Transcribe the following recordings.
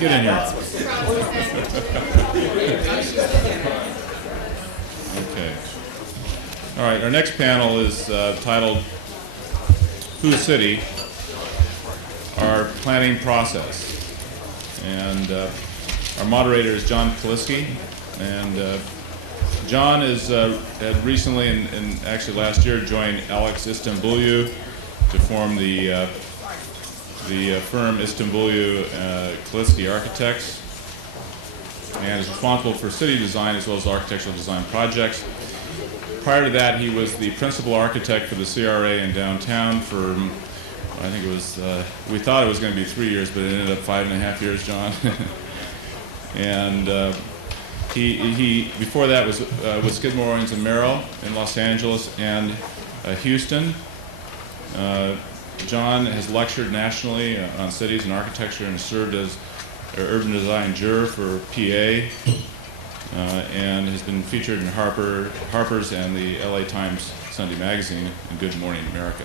get in here. Okay. All right, our next panel is titled Whose City? Our Planning Process. And our moderator is John Kaliski. And John had recently, and actually last year, joined Alex Istanbulou to form the firm Istanbulou Kaliski Architects, and is responsible for city design as well as architectural design projects. Prior to that, he was the principal architect for the CRA in downtown for, I think it was, we thought it was going to be 3 years, but it ended up 5.5 years, John. And he before that was with Skidmore, Owings & Merrill in Los Angeles and Houston. John has lectured nationally on cities and architecture and served as an urban design juror for PA, and has been featured in Harper's and the LA Times Sunday Magazine and Good Morning America.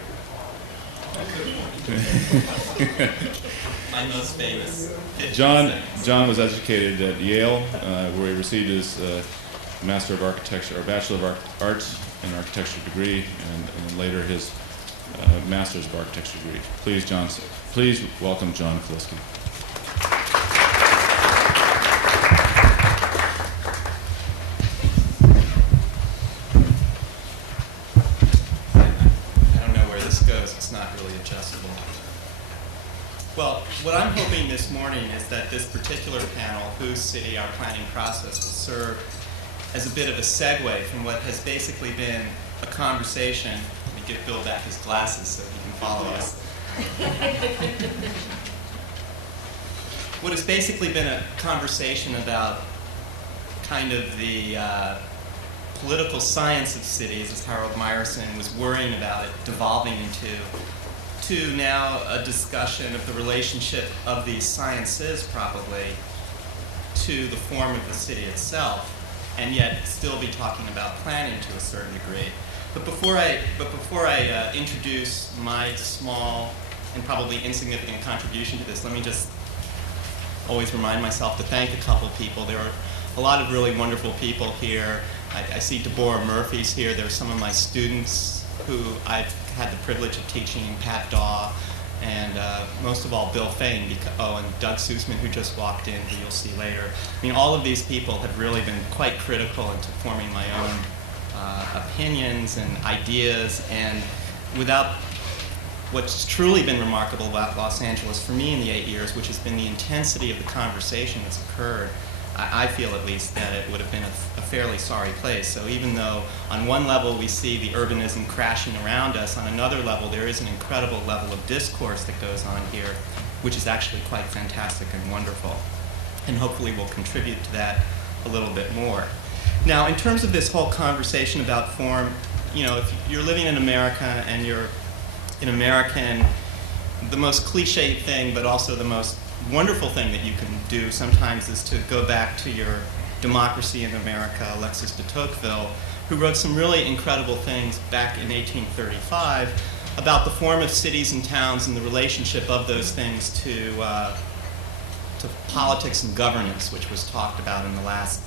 My most famous. John was educated at Yale, where he received his Master of Architecture or Bachelor of Arts in Architecture degree, and then later his Master's of Architecture degree. Please welcome John Kaliski. I don't know where this goes. It's not really adjustable. Well, what I'm hoping this morning is that this particular panel, Whose City? Our Planning Process, will serve as a bit of a segue from what has basically been a conversation. Let me get Bill back his glasses so he can follow us. What has basically been a conversation about kind of the political science of cities, as Harold Meyerson was worrying about it, devolving into, to now a discussion of the relationship of these sciences, probably, to the form of the city itself, and yet still be talking about planning to a certain degree. But before I introduce my small and probably insignificant contribution to this, let me just always remind myself to thank a couple people. There are a lot of really wonderful people here. I see Deborah Murphy's here. There are some of my students who I've had the privilege of teaching, Pat Daw, and most of all Bill Fain, and Doug Sussman, who just walked in, who you'll see later. I mean, all of these people have really been quite critical into forming my own opinions and ideas, and without what's truly been remarkable about Los Angeles for me in the 8 years, which has been the intensity of the conversation that's occurred, I feel at least that it would have been a fairly sorry place. So even though on one level we see the urbanism crashing around us, on another level there is an incredible level of discourse that goes on here, which is actually quite fantastic and wonderful. And hopefully we'll contribute to that a little bit more. Now, in terms of this whole conversation about form, if you're living in America and you're an American, the most cliche thing, but also the most wonderful thing that you can do sometimes is to go back to your Democracy in America, Alexis de Tocqueville, who wrote some really incredible things back in 1835 about the form of cities and towns and the relationship of those things to politics and governance, which was talked about in the last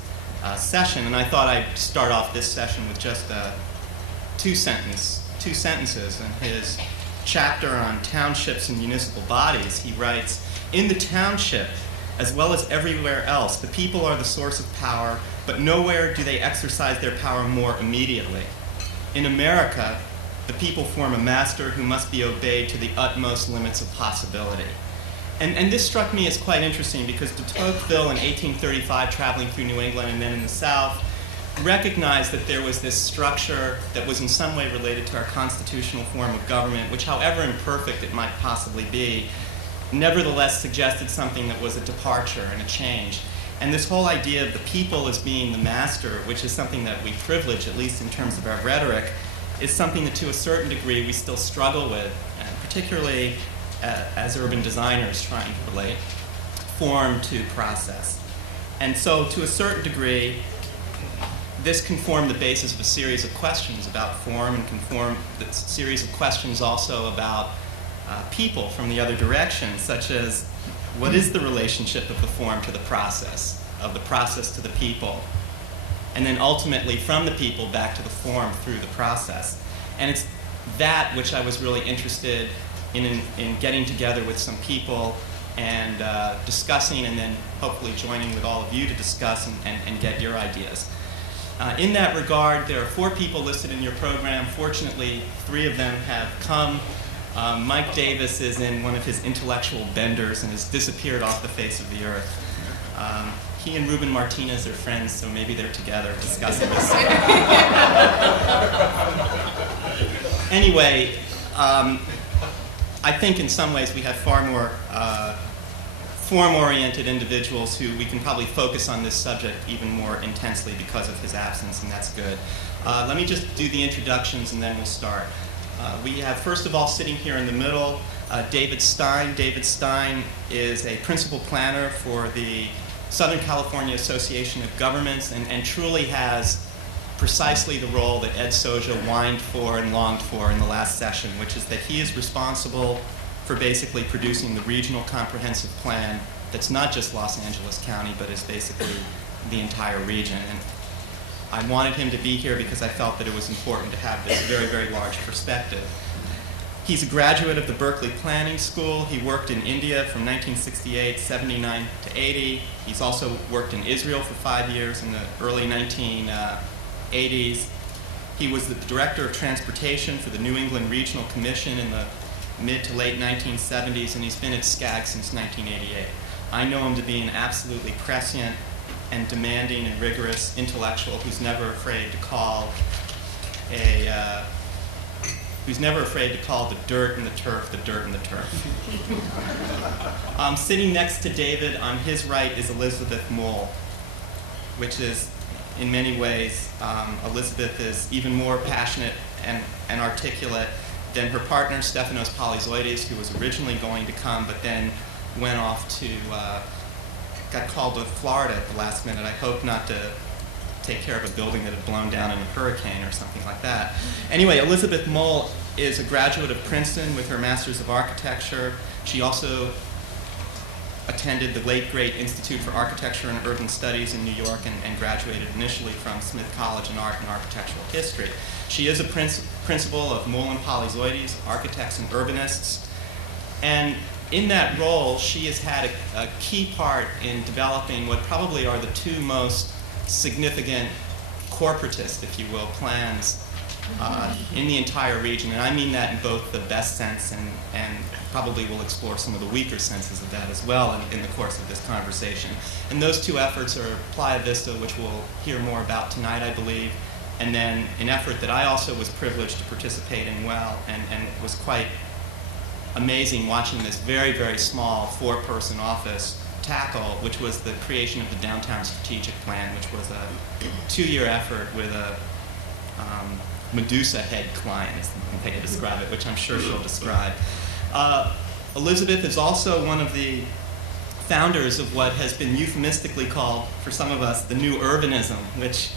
session. And I thought I'd start off this session with just two sentences. In his chapter on townships and municipal bodies, he writes, "In the township, as well as everywhere else, the people are the source of power, but nowhere do they exercise their power more immediately. In America, the people form a master who must be obeyed to the utmost limits of possibility." And this struck me as quite interesting because de Tocqueville in 1835, traveling through New England and then in the South, recognized that there was this structure that was in some way related to our constitutional form of government, which, however imperfect it might possibly be, nevertheless suggested something that was a departure and a change. And this whole idea of the people as being the master, which is something that we privilege, at least in terms of our rhetoric, is something that to a certain degree we still struggle with, particularly as urban designers trying to relate form to process. And so to a certain degree, this can form the basis of a series of questions about form, and can form the series of questions also about people from the other direction, such as what is the relationship of the form to the process, of the process to the people, and then ultimately from the people back to the form through the process. And it's that which I was really interested in getting together with some people and discussing, and then hopefully joining with all of you to discuss and get your ideas. In that regard, there are 4 people listed in your program. Fortunately, 3 of them have come. Mike Davis is in one of his intellectual benders and has disappeared off the face of the earth. He and Ruben Martinez are friends, so maybe they're together discussing this. Anyway, I think in some ways we have far more form-oriented individuals who we can probably focus on this subject even more intensely because of his absence, and that's good. Let me just do the introductions and then we'll start. We have, first of all, sitting here in the middle, David Stein. David Stein is a principal planner for the Southern California Association of Governments and truly has precisely the role that Ed Soja whined for and longed for in the last session, which is that he is responsible for basically producing the regional comprehensive plan that's not just Los Angeles County, but is basically the entire region. And I wanted him to be here because I felt that it was important to have this very, very large perspective. He's a graduate of the Berkeley Planning School. He worked in India from 1968, 79 to 80. He's also worked in Israel for 5 years in the early 1980s. He was the director of transportation for the New England Regional Commission in the mid to late 1970s, and he's been at SCAG since 1988. I know him to be an absolutely prescient and demanding and rigorous intellectual who's never afraid to call the dirt and the turf the dirt and the turf. Sitting next to David on his right is Elizabeth Mole, which is, in many ways, Elizabeth is even more passionate and articulate than her partner, Stefanos Polyzoides, who was originally going to come, but then went off to, got called to Florida at the last minute. I hope not to take care of a building that had blown down in a hurricane or something like that. Anyway, Elizabeth Mole is a graduate of Princeton with her Master's of Architecture. She also attended the late great Institute for Architecture and Urban Studies in New York and graduated initially from Smith College in Art and Architectural History. She is a principal of Mole and Polyzoides, Architects and Urbanists. And in that role, she has had a key part in developing what probably are the 2 most significant corporatist, if you will, plans in the entire region. And I mean that in both the best sense and probably we'll explore some of the weaker senses of that as well in the course of this conversation. And those 2 efforts are Playa Vista, which we'll hear more about tonight, I believe, and then an effort that I also was privileged to participate in well, and it was quite amazing watching this very, very small 4-person office tackle, which was the creation of the Downtown Strategic Plan, which was a 2-year effort with a Medusa head client, is the way to describe it, which I'm sure she'll describe. Elizabeth is also one of the founders of what has been euphemistically called, for some of us, the new urbanism, which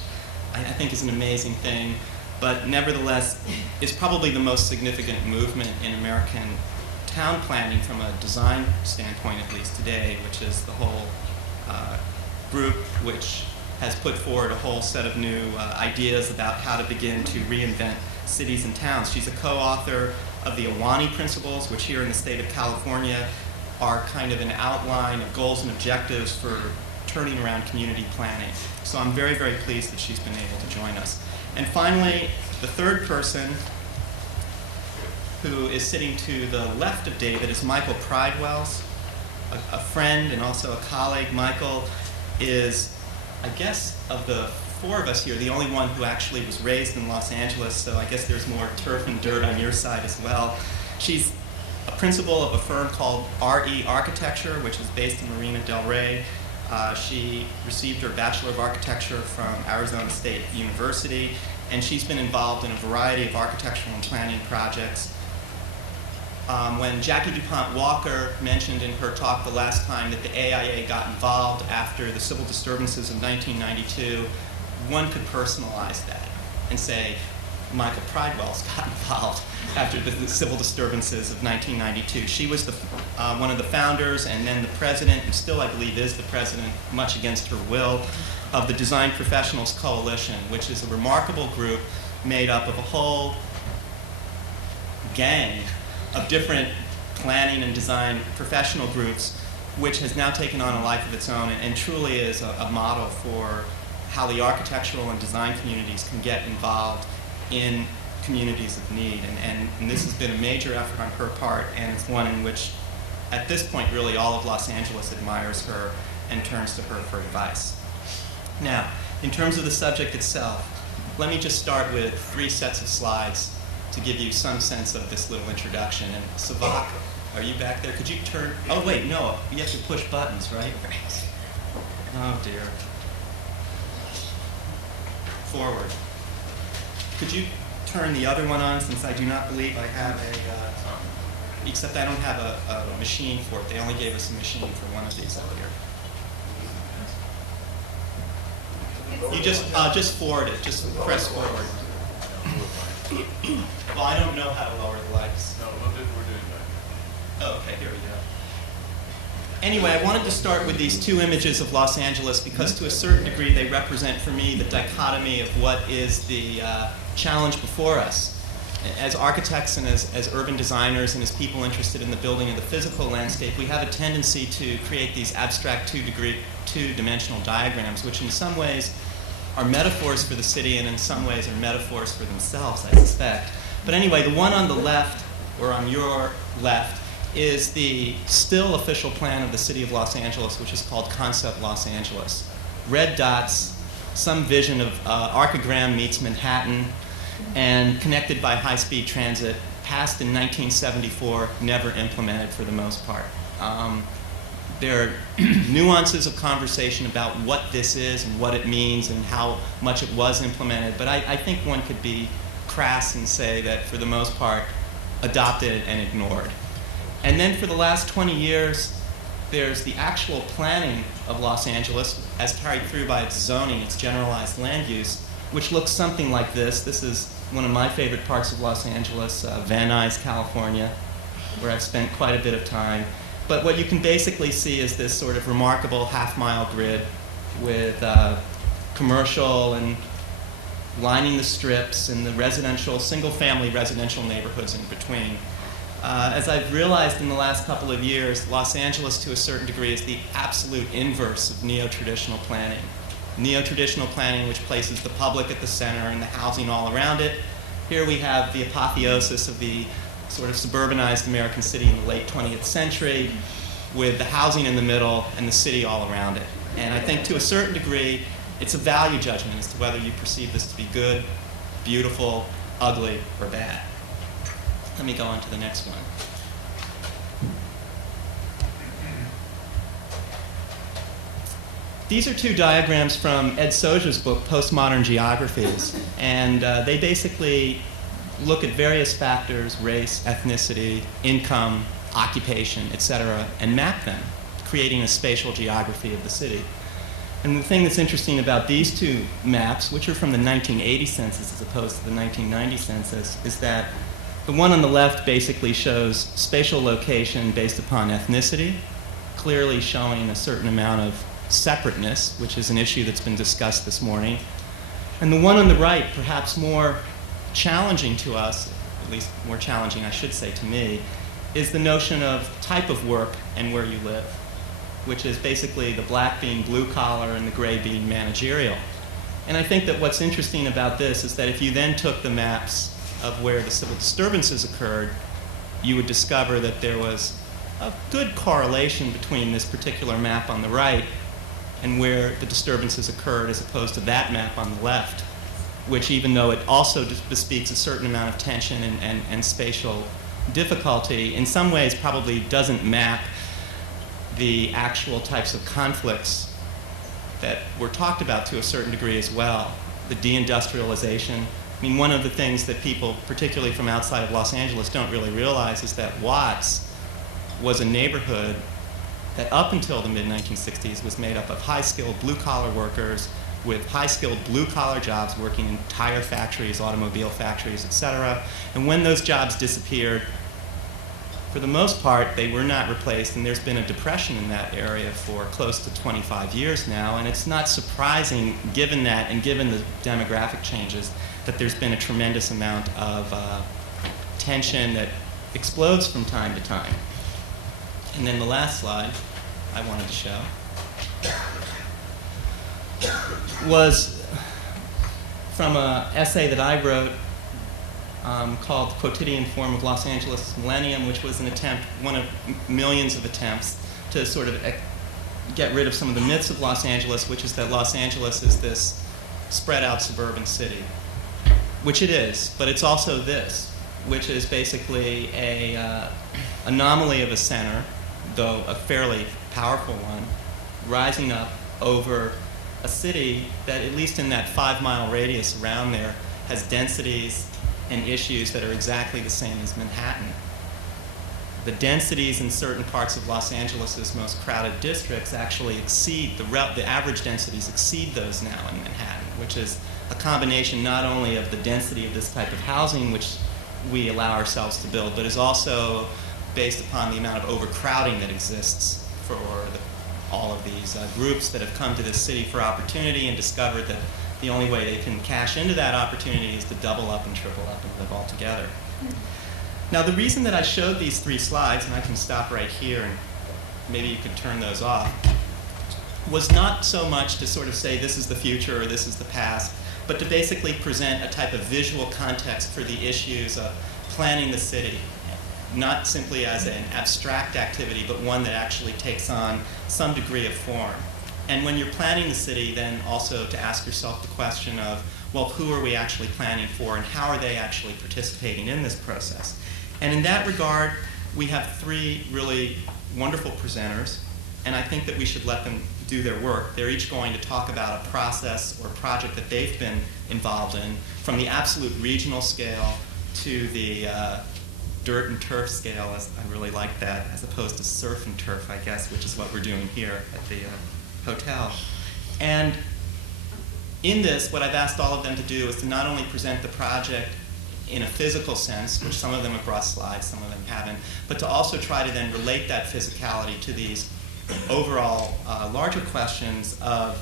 I think is an amazing thing, but nevertheless is probably the most significant movement in American town planning from a design standpoint, at least today, which is the whole group which has put forward a whole set of new ideas about how to begin to reinvent cities and towns. She's a co-author of the Awani Principles, which here in the state of California are kind of an outline of goals and objectives for turning around community planning. So I'm very, very pleased that she's been able to join us. And finally, the 3rd person, who is sitting to the left of David, is Michael Pridewells, a friend and also a colleague. Michael is, I guess, of the 4 of us here, the only one who actually was raised in Los Angeles, so I guess there's more turf and dirt on your side as well. She's a principal of a firm called RE Architecture, which is based in Marina del Rey. She received her Bachelor of Architecture from Arizona State University, and she's been involved in a variety of architectural and planning projects. When Jackie DuPont Walker mentioned in her talk the last time that the AIA got involved after the civil disturbances of 1992, one could personalize that and say, Michael Pridewell's got involved after the civil disturbances of 1992. She was one of the founders and then the president, and still I believe is the president, much against her will, of the Design Professionals Coalition, which is a remarkable group made up of a whole gang of different planning and design professional groups, which has now taken on a life of its own and truly is a model for how the architectural and design communities can get involved in communities of need. And this has been a major effort on her part, and it's one in which, at this point, really all of Los Angeles admires her and turns to her for advice. Now, in terms of the subject itself, let me just start with 3 sets of slides to give you some sense of this little introduction. And Savak, are you back there? Could you turn? Oh, wait, no, you have to push buttons, right? Oh, dear. Forward. Could you turn the other one on, since I do not believe I have except I don't have a machine for it. They only gave us a machine for one of these up here. You just forward it, just press forward. Well, I don't know how to lower the lights. No, we're doing that. Oh, okay, here we go. Anyway, I wanted to start with these 2 images of Los Angeles because to a certain degree they represent for me the dichotomy of what is the challenge before us. As architects and as urban designers and as people interested in the building of the physical landscape, we have a tendency to create these abstract 2-dimensional diagrams, which in some ways are metaphors for the city and in some ways are metaphors for themselves, I suspect. But anyway, the one on the left, or on your left, is the still official plan of the city of Los Angeles, which is called Concept Los Angeles. Red dots, some vision of Archigram meets Manhattan, and connected by high-speed transit, passed in 1974, never implemented for the most part. There are nuances of conversation about what this is and what it means and how much it was implemented, but I think one could be crass and say that for the most part, adopted and ignored. And then for the last 20 years, there's the actual planning of Los Angeles as carried through by its zoning, its generalized land use, which looks something like this. This is one of my favorite parts of Los Angeles, Van Nuys, California, where I've spent quite a bit of time. But what you can basically see is this sort of remarkable half-mile grid with commercial and lining the strips and the residential, single-family residential neighborhoods in between. As I've realized in the last couple of years, Los Angeles, to a certain degree, is the absolute inverse of neo-traditional planning. Neo-traditional planning, which places the public at the center and the housing all around it. Here we have the apotheosis of the sort of suburbanized American city in the late 20th century, with the housing in the middle and the city all around it. And I think to a certain degree, it's a value judgment as to whether you perceive this to be good, beautiful, ugly, or bad. Let me go on to the next one. These are 2 diagrams from Ed Soja's book, Postmodern Geographies, and they basically look at various factors, race, ethnicity, income, occupation, etc., and map them, creating a spatial geography of the city. And the thing that's interesting about these 2 maps, which are from the 1980 census as opposed to the 1990 census, is that the one on the left basically shows spatial location based upon ethnicity, clearly showing a certain amount of separateness, which is an issue that's been discussed this morning. And the one on the right, perhaps more challenging to us, at least more challenging, I should say, to me, is the notion of type of work and where you live, which is basically the black being blue collar and the gray being managerial. And I think that what's interesting about this is that if you then took the maps of where the civil disturbances occurred, you would discover that there was a good correlation between this particular map on the right and where the disturbances occurred as opposed to that map on the left, which even though it also bespeaks a certain amount of tension and spatial difficulty, in some ways probably doesn't map the actual types of conflicts that were talked about to a certain degree as well. The deindustrialization. I mean, one of the things that people, particularly from outside of Los Angeles, don't really realize is that Watts was a neighborhood that up until the mid-1960s was made up of high-skilled blue-collar workers with high-skilled blue-collar jobs working in tire factories, automobile factories, etc. And when those jobs disappeared, for the most part, they were not replaced, and there's been a depression in that area for close to 25 years now, and it's not surprising, given that and given the demographic changes, that there's been a tremendous amount of tension that explodes from time to time. And then the last slide I wanted to show was from an essay that I wrote called The Quotidian Form of Los Angeles' Millennium, which was an attempt, one of millions of attempts, to sort of get rid of some of the myths of Los Angeles, which is that Los Angeles is this spread out suburban city, which it is, but it's also this, which is basically a anomaly of a center, though a fairly powerful one, rising up over a city that, at least in that 5-mile radius around there, has densities and issues that are exactly the same as Manhattan. The densities in certain parts of Los Angeles' most crowded districts actually exceed, the average densities exceed those now in Manhattan, which is a combination not only of the density of this type of housing, which we allow ourselves to build, but is also based upon the amount of overcrowding that exists for all of these groups that have come to this city for opportunity and discovered that the only way they can cash into that opportunity is to double up and triple up and live all together. Now, the reason that I showed these 3 slides, and I can stop right here and maybe you can turn those off, was not so much to sort of say this is the future or this is the past, but to basically present a type of visual context for the issues of planning the city, not simply as an abstract activity, but one that actually takes on some degree of form. And when you're planning the city, then also to ask yourself the question of, well, who are we actually planning for, and how are they actually participating in this process? And in that regard, we have 3 really wonderful presenters, and I think that we should let them do their work. They're each going to talk about a process or project that they've been involved in, from the absolute regional scale to the dirt and turf scale, as I really like that, as opposed to surf and turf, I guess, which is what we're doing here at the hotel. And in this, what I've asked all of them to do is to not only present the project in a physical sense, which some of them have brought slides, some of them haven't, but to also try to then relate that physicality to these overall larger questions of,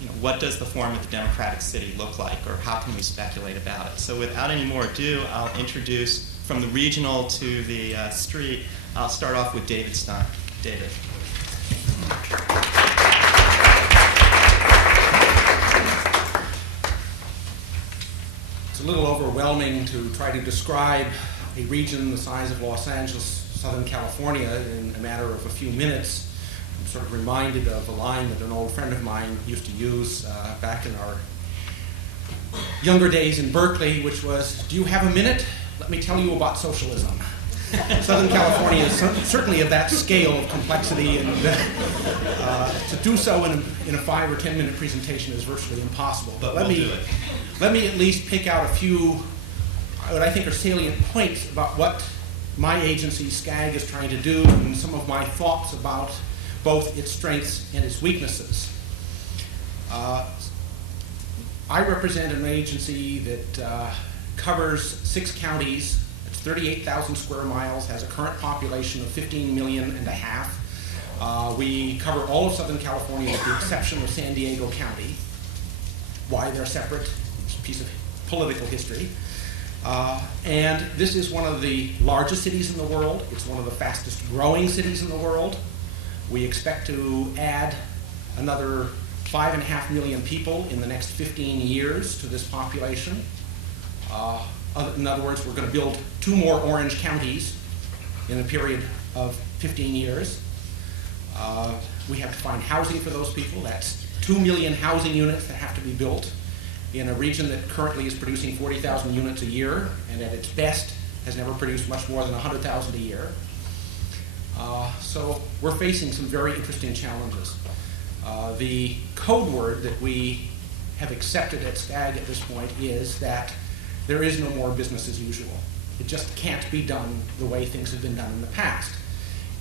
you know, what does the form of the democratic city look like, or how can we speculate about it? So without any more ado, I'll introduce from the regional to the street. I'll start off with David Stein. David. It's a little overwhelming to try to describe a region the size of Los Angeles, Southern California, in a matter of a few minutes. I'm sort of reminded of a line that an old friend of mine used to use back in our younger days in Berkeley, which was, "Do you have a minute? Let me tell you about socialism." Southern California is certainly of that scale of complexity, and to do so in a 5 or 10 minute presentation is virtually impossible. But let me at least pick out a few what I think are salient points about what my agency, SCI-Arc, is trying to do, and some of my thoughts about both its strengths and its weaknesses. I represent an agency that covers 6 counties. It's 38,000 square miles, has a current population of 15 million and a half. We cover all of Southern California with the exception of San Diego County. Why they're separate, it's a piece of political history. And this is one of the largest cities in the world. It's one of the fastest growing cities in the world. We expect to add another 5.5 million people in the next 15 years to this population. In other words, we're going to build 2 more orange counties in a period of 15 years. We have to find housing for those people. That's 2 million housing units that have to be built in a region that currently is producing 40,000 units a year, and at its best has never produced much more than 100,000 a year. So we're facing some very interesting challenges. The code word that we have accepted at SCI-Arc at this point is that there is no more business as usual. It just can't be done the way things have been done in the past.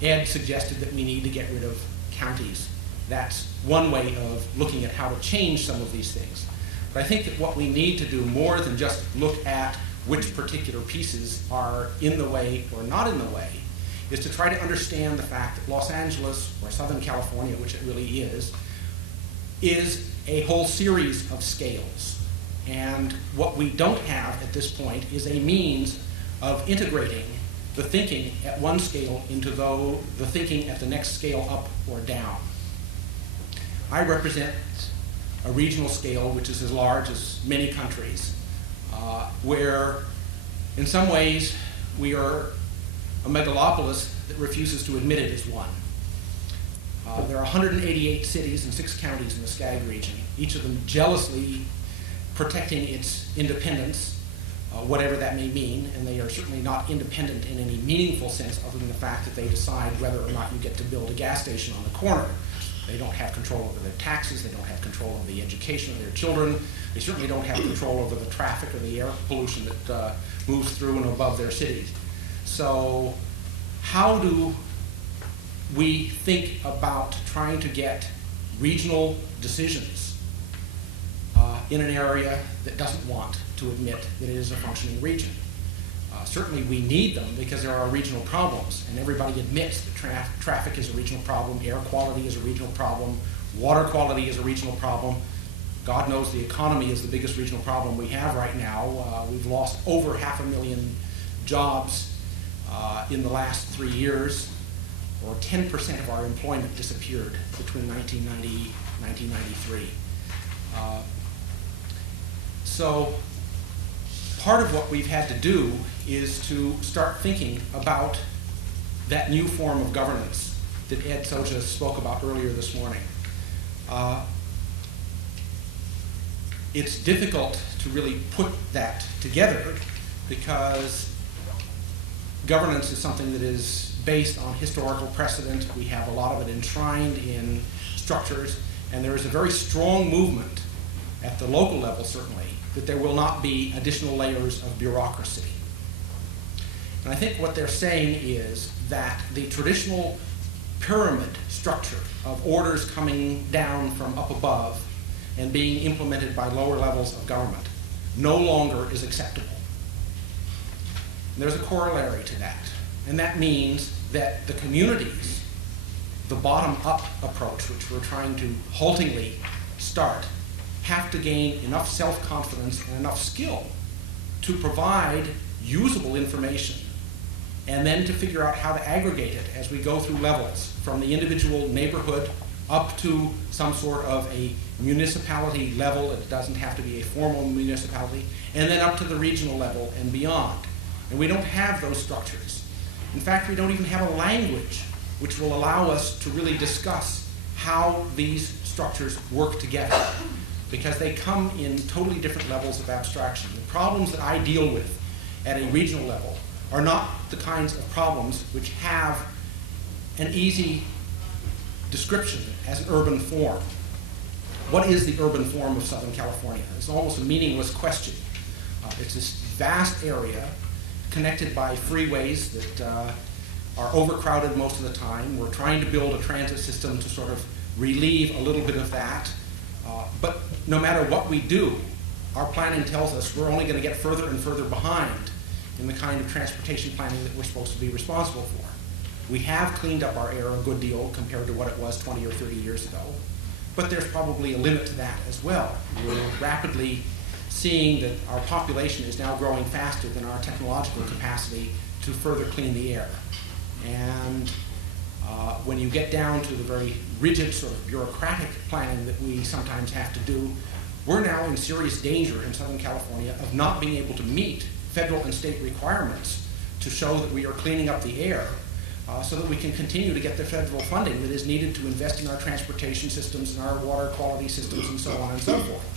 Ed suggested that we need to get rid of counties. That's one way of looking at how to change some of these things. But I think that what we need to do more than just look at which particular pieces are in the way or not in the way is to try to understand the fact that Los Angeles, or Southern California, which it really is a whole series of scales. And what we don't have at this point is a means of integrating the thinking at one scale into the thinking at the next scale up or down. I represent a regional scale which is as large as many countries, where in some ways we are a megalopolis that refuses to admit it as one. There are 188 cities and 6 counties in the Skag region, each of them jealously protecting its independence, whatever that may mean, and they are certainly not independent in any meaningful sense other than the fact that they decide whether or not you get to build a gas station on the corner. They don't have control over their taxes, they don't have control over the education of their children, they certainly don't have control over the traffic or the air pollution that moves through and above their cities. So how do we think about trying to get regional decisions in an area that doesn't want to admit that it is a functioning region? Certainly we need them because there are regional problems, and everybody admits that traffic is a regional problem, air quality is a regional problem, water quality is a regional problem. God knows the economy is the biggest regional problem we have right now. We've lost over 500,000 jobs in the last 3 years, or 10% of our employment disappeared between 1990 and 1993. So part of what we've had to do is to start thinking about that new form of governance that Ed Soja spoke about earlier this morning. It's difficult to really put that together because governance is something that is based on historical precedent. We have a lot of it enshrined in structures, and there is a very strong movement at the local level, certainly, that there will not be additional layers of bureaucracy. And I think what they're saying is that the traditional pyramid structure of orders coming down from up above and being implemented by lower levels of government no longer is acceptable. And there's a corollary to that, and that means that the communities, the bottom-up approach, which we're trying to haltingly start, have to gain enough self-confidence and enough skill to provide usable information and then to figure out how to aggregate it as we go through levels from the individual neighborhood up to some sort of a municipality level. It doesn't have to be a formal municipality, and then up to the regional level and beyond. And we don't have those structures. In fact, we don't even have a language which will allow us to really discuss how these structures work together, because they come in totally different levels of abstraction. The problems that I deal with at a regional level are not the kinds of problems which have an easy description as an urban form. What is the urban form of Southern California? It's almost a meaningless question. It's this vast area connected by freeways that are overcrowded most of the time. We're trying to build a transit system to sort of relieve a little bit of that. But no matter what we do, our planning tells us we're only going to get further and further behind in the kind of transportation planning that we're supposed to be responsible for. We have cleaned up our air a good deal compared to what it was 20 or 30 years ago, but there's probably a limit to that as well. We're rapidly seeing that our population is now growing faster than our technological capacity to further clean the air. And when you get down to the very rigid sort of bureaucratic planning that we sometimes have to do, we're now in serious danger in Southern California of not being able to meet federal and state requirements to show that we are cleaning up the air so that we can continue to get the federal funding that is needed to invest in our transportation systems and our water quality systems and so on and so forth.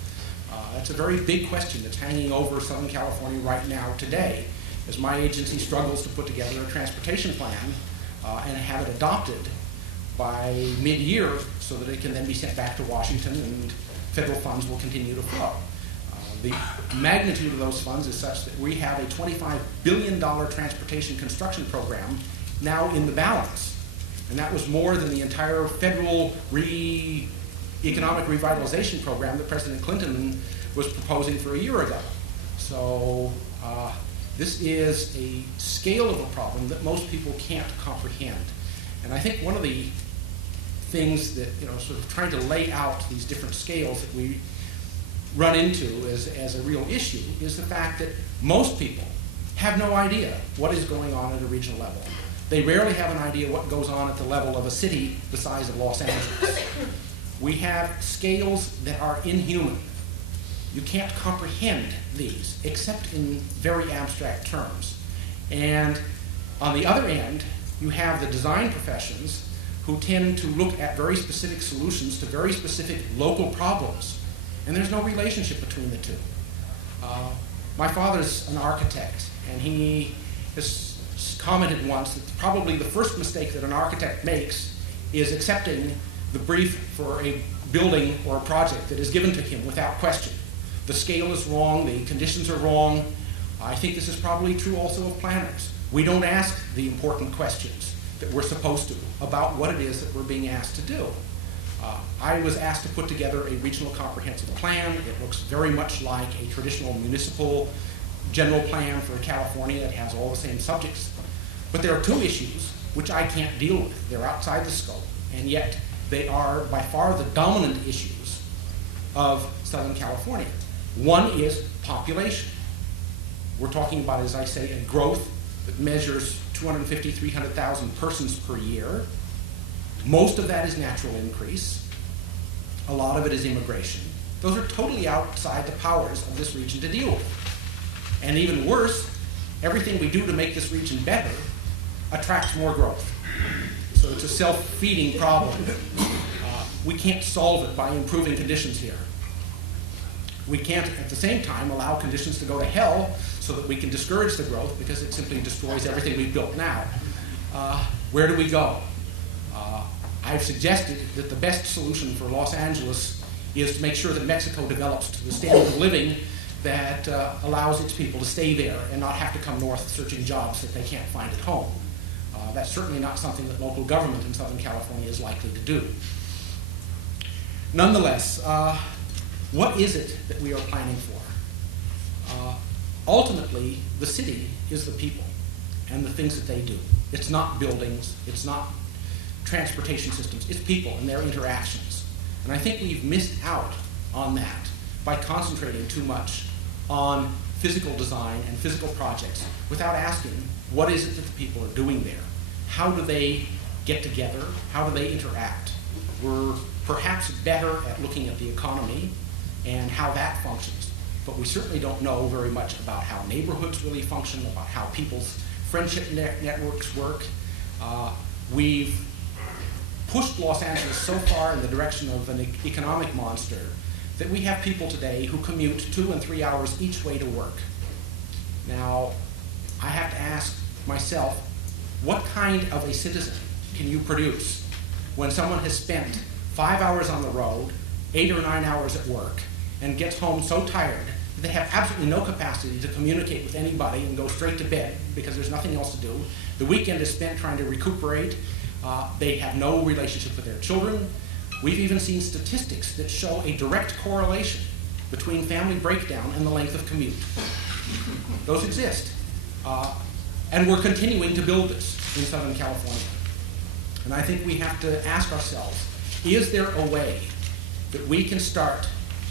That's a very big question that's hanging over Southern California right now today, as my agency struggles to put together a transportation plan and have it adopted by mid-year so that it can then be sent back to Washington and federal funds will continue to flow. The magnitude of those funds is such that we have a $25 billion transportation construction program now in the balance. And that was more than the entire federal economic revitalization program that President Clinton was proposing for a year ago. So this is a scale of a problem that most people can't comprehend. And I think one of the things that, sort of trying to lay out these different scales that we run into as a real issue is the fact that most people have no idea what is going on at a regional level. They rarely have an idea what goes on at the level of a city the size of Los Angeles. We have scales that are inhuman. You can't comprehend these except in very abstract terms. And on the other end, you have the design professions who tend to look at very specific solutions to very specific local problems. And there's no relationship between the two. My father's an architect, and he has commented once that probably the first mistake that an architect makes is accepting the brief for a building or a project that is given to him without question. The scale is wrong, the conditions are wrong. I think this is probably true also of planners. We don't ask the important questions that we're supposed to about what it is that we're being asked to do. I was asked to put together a regional comprehensive plan. It looks very much like a traditional municipal general plan for California. It has all the same subjects. But there are two issues which I can't deal with. They're outside the scope, and yet they are by far the dominant issues of Southern California. One is population. We're talking about, as I say, a growth that measures 250, 300,000 persons per year. Most of that is natural increase. A lot of it is immigration. Those are totally outside the powers of this region to deal with. And even worse, everything we do to make this region better attracts more growth. So it's a self-feeding problem. We can't solve it by improving conditions here. We can't, at the same time, allow conditions to go to hell so that we can discourage the growth because it simply destroys everything we've built now. Where do we go? I've suggested that the best solution for Los Angeles is to make sure that Mexico develops to the standard of living that allows its people to stay there and not have to come north searching jobs that they can't find at home. That's certainly not something that local government in Southern California is likely to do. Nonetheless, what is it that we are planning for? Ultimately, the city is the people and the things that they do. It's not buildings, it's not transportation systems, it's people and their interactions. And I think we've missed out on that by concentrating too much on physical design and physical projects without asking what is it that the people are doing there? How do they get together? How do they interact? We're perhaps better at looking at the economy and how that functions, but we certainly don't know very much about how neighborhoods really function, about how people's friendship networks work. We've pushed Los Angeles so far in the direction of an economic monster that we have people today who commute 2 and 3 hours each way to work. Now, I have to ask myself, what kind of a citizen can you produce when someone has spent 5 hours on the road, 8 or 9 hours at work, and gets home so tired that they have absolutely no capacity to communicate with anybody and go straight to bed because there's nothing else to do? The weekend is spent trying to recuperate. They have no relationship with their children. We've even seen statistics that show a direct correlation between family breakdown and the length of commute. Those exist. And we're continuing to build this in Southern California. And I think we have to ask ourselves, is there a way that we can start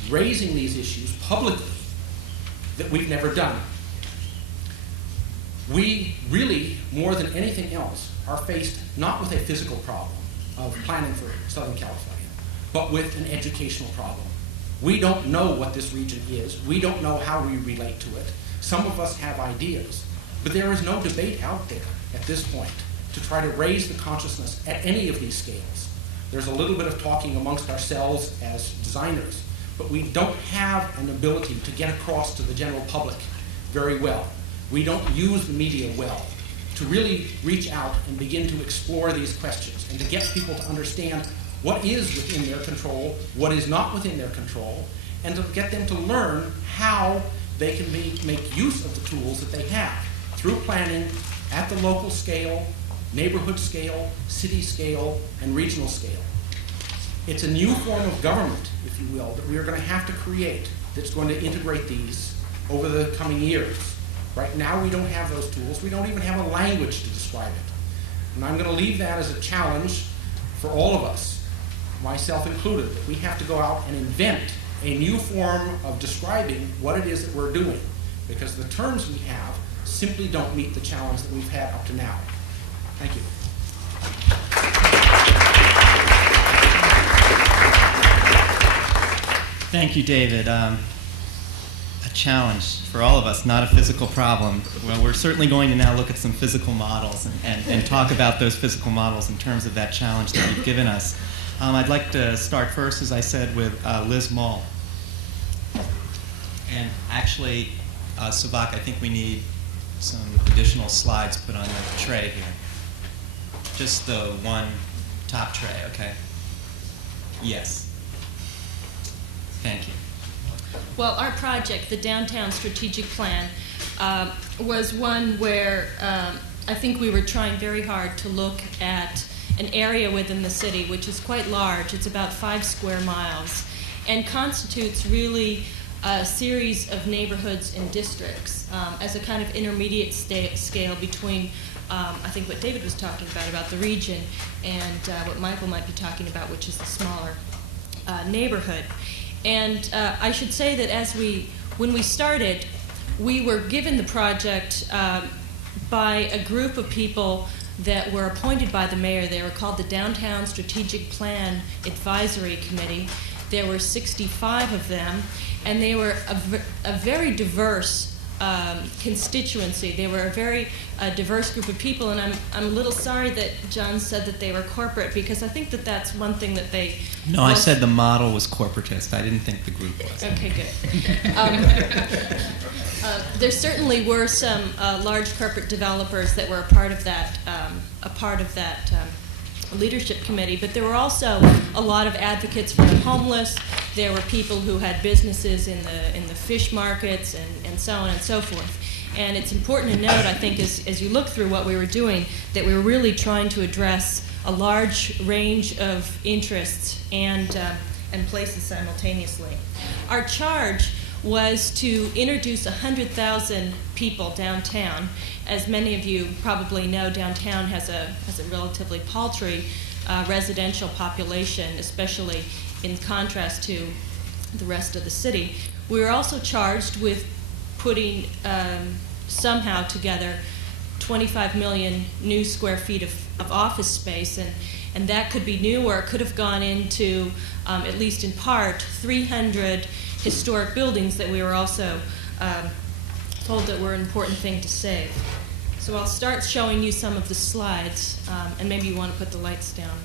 raising these issues publicly that we've never done? We really, more than anything else, are faced not with a physical problem of planning for Southern California, but with an educational problem. We don't know what this region is. We don't know how we relate to it. Some of us have ideas, but there is no debate out there at this point to try to raise the consciousness at any of these scales. There's a little bit of talking amongst ourselves as designers, but we don't have an ability to get across to the general public very well. We don't use the media well to really reach out and begin to explore these questions and to get people to understand what is within their control, what is not within their control, and to get them to learn how they can make use of the tools that they have through planning at the local scale, neighborhood scale, city scale, and regional scale. It's a new form of government, if you will, that we are going to have to create that's going to integrate these over the coming years. Right now we don't have those tools. We don't even have a language to describe it. And I'm going to leave that as a challenge for all of us, myself included, that we have to go out and invent a new form of describing what it is that we're doing, because the terms we have simply don't meet the challenge that we've had up to now. Thank you. Thank you, David. A challenge for all of us, not a physical problem. Well, we're certainly going to now look at some physical models and talk about those physical models in terms of that challenge that you've given us. I'd like to start first, as I said, with Liz Mull. And actually, Savak, I think we need some additional slides put on the tray here. Just the one top tray, okay? Yes. Thank you. Well, our project, the Downtown Strategic Plan, was one where I think we were trying very hard to look at an area within the city which is quite large. It's about 5 square miles and constitutes really a series of neighborhoods and districts as a kind of intermediate scale between I think what David was talking about the region, and what Michael might be talking about, which is the smaller neighborhood. And I should say that when we started, we were given the project by a group of people that were appointed by the mayor. They were called the Downtown Strategic Plan Advisory Committee. There were 65 of them, and they were a very diverse constituency. They were a very diverse group of people, and I'm a little sorry that John said that they were corporate, because I think that that's one thing that they... No, I said the model was corporatist. I didn't think the group was. Okay, good. There certainly were some large corporate developers that were a part of that leadership committee, but there were also a lot of advocates for the homeless. There were people who had businesses in the fish markets and so on and so forth. And it's important to note, I think, as you look through what we were doing, that we were really trying to address a large range of interests and places simultaneously. Our charge was to introduce 100,000 people downtown. As many of you probably know, downtown has a relatively paltry residential population, especially in contrast to the rest of the city. We were also charged with putting somehow together 25 million new square feet of office space, and that could be new, or it could have gone into, at least in part, 300 historic buildings that we were also told that were an important thing to save. So I'll start showing you some of the slides, and maybe you want to put the lights down.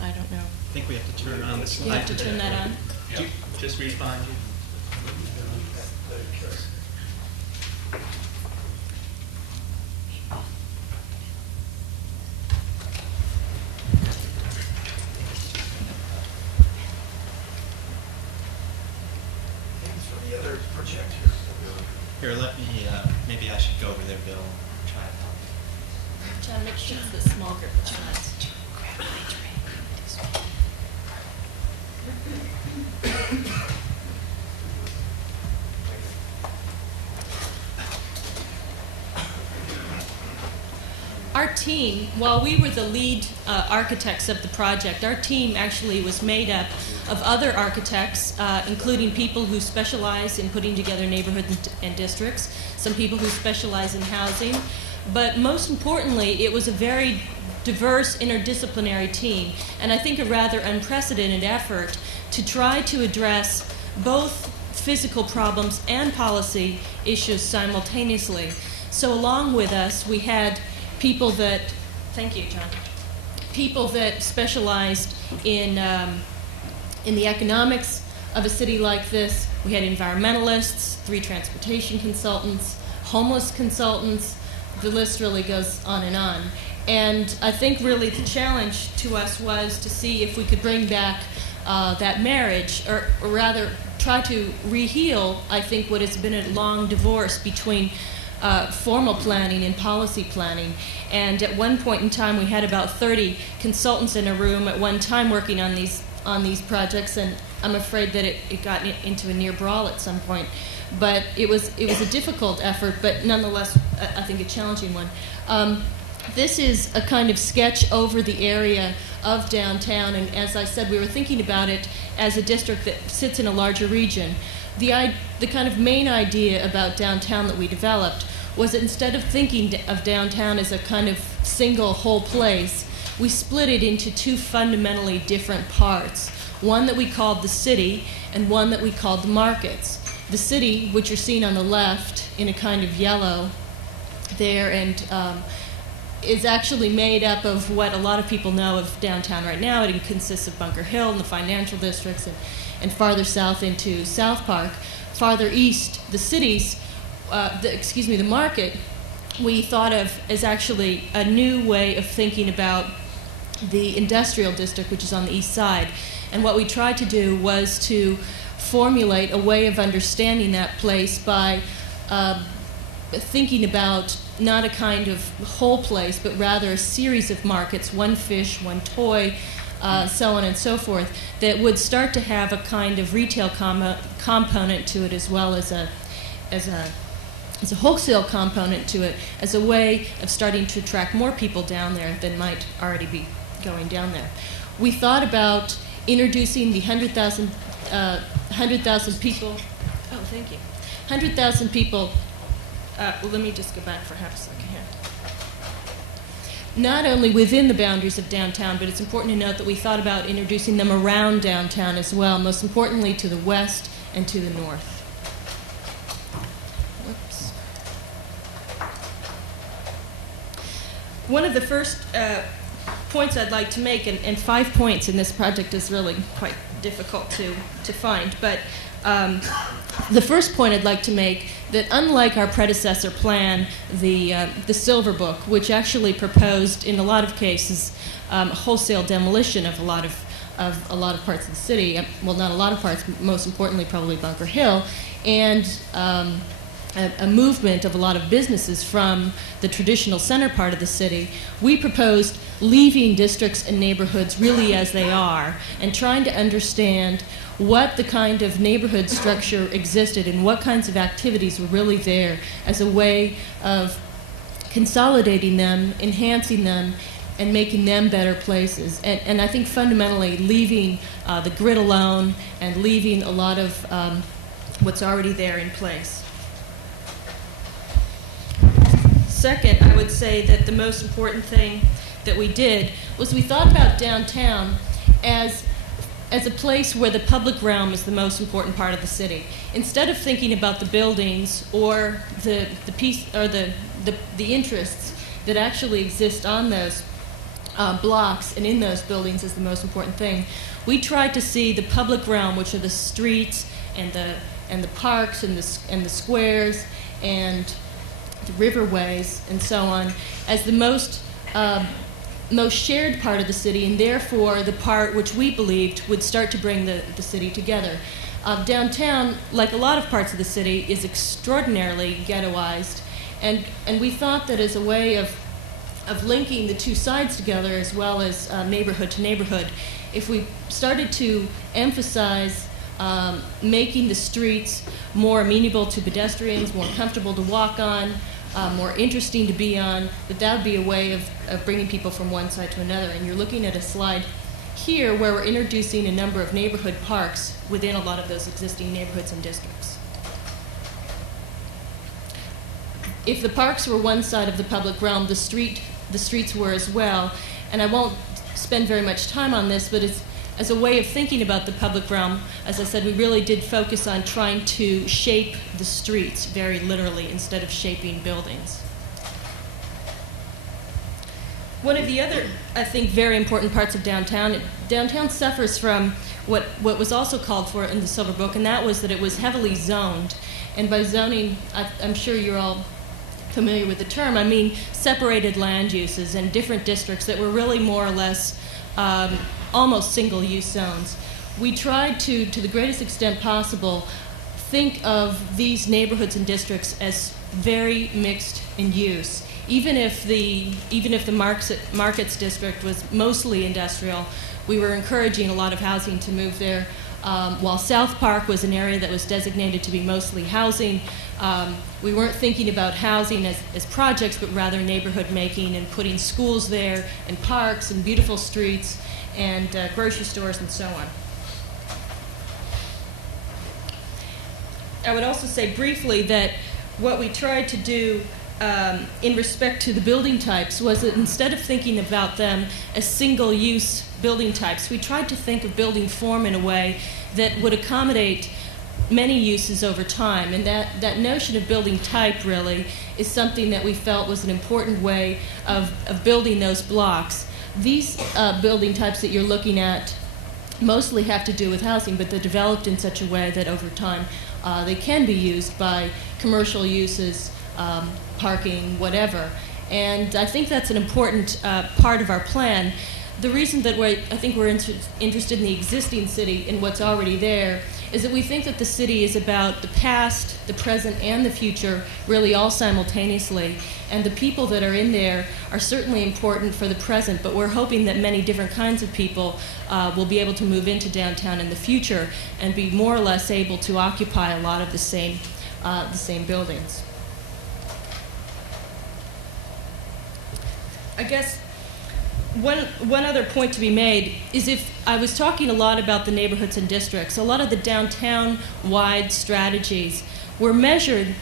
I don't know. I think we have to turn on the slide. You have to turn that on? Yeah. Just respond. Here, let me, maybe I should go over there, Bill, and try it out. John, make sure it's the small group of slides. Our team, while we were the lead architects of the project, our team actually was made up of other architects, including people who specialize in putting together neighborhoods and districts, some people who specialize in housing, but most importantly, it was a very diverse interdisciplinary team, and I think a rather unprecedented effort to try to address both physical problems and policy issues simultaneously. So along with us, we had people that, thank you, John, people that specialized in the economics of a city like this. We had environmentalists, 3 transportation consultants, homeless consultants. The list really goes on and on. And I think really the challenge to us was to see if we could bring back that marriage, or rather try to reheal, I think, what has been a long divorce between formal planning and policy planning. And at one point in time, we had about 30 consultants in a room at one time working on these projects, and I'm afraid that it got into a near brawl at some point. But it was a difficult effort, but nonetheless, I think a challenging one. This is a kind of sketch over the area of downtown, and as I said, we were thinking about it as a district that sits in a larger region. The kind of main idea about downtown that we developed was that instead of thinking of downtown as a kind of single whole place, we split it into two fundamentally different parts. One that we called the city and one that we called the markets. The city, which you're seeing on the left in a kind of yellow there, and is actually made up of what a lot of people know of downtown right now. It consists of Bunker Hill and the financial districts, and farther south into South Park. Farther east, the cities, the market, we thought of as actually a new way of thinking about the industrial district, which is on the east side. And what we tried to do was to formulate a way of understanding that place by thinking about not a kind of whole place, but rather a series of markets, one fish, one toy, so on and so forth, that would start to have a kind of retail component to it, as well as a wholesale component to it, as a way of starting to attract more people down there than might already be going down there. We thought about introducing the 100,000 people. Oh, thank you. 100,000 people. Well, let me just go back for half a second here. Not only within the boundaries of downtown, but it's important to note that we thought about introducing them around downtown as well, most importantly to the west and to the north. Whoops. One of the first points I'd like to make, and 5 points in this project is really quite difficult to find, but the first point I'd like to make, that unlike our predecessor plan, the Silver Book, which actually proposed in a lot of cases wholesale demolition of a lot of parts of the city, well, not a lot of parts, most importantly probably Bunker Hill, and a movement of a lot of businesses from the traditional center part of the city, we proposed leaving districts and neighborhoods really as they are and trying to understand what the kind of neighborhood structure existed and what kinds of activities were really there as a way of consolidating them, enhancing them, and making them better places. And I think fundamentally leaving the grid alone and leaving a lot of what's already there in place. Second, I would say that the most important thing that we did was we thought about downtown as a place where the public realm is the most important part of the city. Instead of thinking about the buildings or the piece or the interests that actually exist on those blocks and in those buildings as the most important thing, we tried to see the public realm, which are the streets and the parks and the squares and the riverways and so on, as the most shared part of the city, and therefore the part which we believed would start to bring the city together. Downtown, like a lot of parts of the city, is extraordinarily ghettoized, and we thought that as a way of linking the two sides together, as well as neighborhood to neighborhood, if we started to emphasize making the streets more amenable to pedestrians, more comfortable to walk on, more interesting to be on, that would be a way of bringing people from one side to another. And you're looking at a slide here where we're introducing a number of neighborhood parks within a lot of those existing neighborhoods and districts. If the parks were one side of the public realm, the streets were as well. And I won't spend very much time on this, but as a way of thinking about the public realm, as I said, we really did focus on trying to shape the streets very literally instead of shaping buildings. One of the other, I think, very important parts of downtown suffers from what was also called for in the Silver Book, and that was that it was heavily zoned. And by zoning, I'm sure you're all familiar with the term, I mean separated land uses and different districts that were really more or less almost single-use zones. We tried to the greatest extent possible, think of these neighborhoods and districts as very mixed in use. Even if the Markets district was mostly industrial, we were encouraging a lot of housing to move there. While South Park was an area that was designated to be mostly housing, we weren't thinking about housing as projects, but rather neighborhood making and putting schools there and parks and beautiful streets and grocery stores and so on. I would also say briefly that what we tried to do in respect to the building types was that instead of thinking about them as single-use building types, we tried to think of building form in a way that would accommodate many uses over time. And that notion of building type really is something that we felt was an important way of building those blocks. These building types that you're looking at mostly have to do with housing, but they're developed in such a way that over time they can be used by commercial uses, parking, whatever. And I think that's an important part of our plan. The reason that I think we're interested in the existing city and what's already there is that we think that the city is about the past, the present, and the future really all simultaneously. And the people that are in there are certainly important for the present, but we're hoping that many different kinds of people will be able to move into downtown in the future and be more or less able to occupy a lot of the same buildings. I guess one other point to be made is if I was talking a lot about the neighborhoods and districts, a lot of the downtown-wide strategies were measured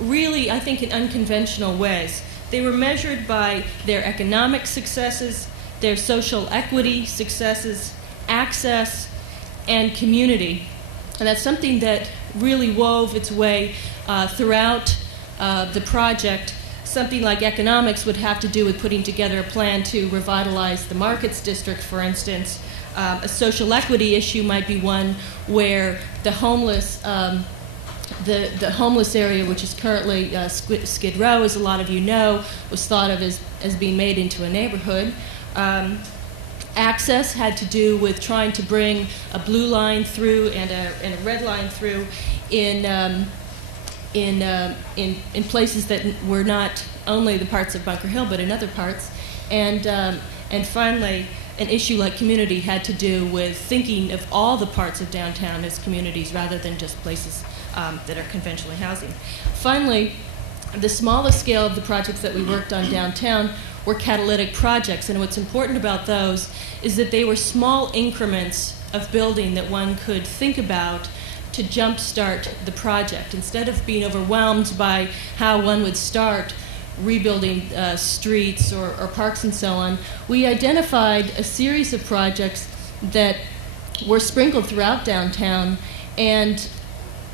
really, I think, in unconventional ways. They were measured by their economic successes, their social equity successes, access, and community. And that's something that really wove its way throughout the project. Something like economics would have to do with putting together a plan to revitalize the Markets district, for instance. A social equity issue might be one where the homeless, the homeless area, which is currently Skid Row, as a lot of you know, was thought of as being made into a neighborhood. Access had to do with trying to bring a blue line through and a red line through in places that were not only the parts of Bunker Hill, but in other parts. And finally, an issue like community had to do with thinking of all the parts of downtown as communities rather than just places that are conventionally housing. Finally, the smallest scale of the projects that we worked on downtown were catalytic projects. And what's important about those is that they were small increments of building that one could think about to jumpstart the project. Instead of being overwhelmed by how one would start rebuilding streets or parks and so on, we identified a series of projects that were sprinkled throughout downtown and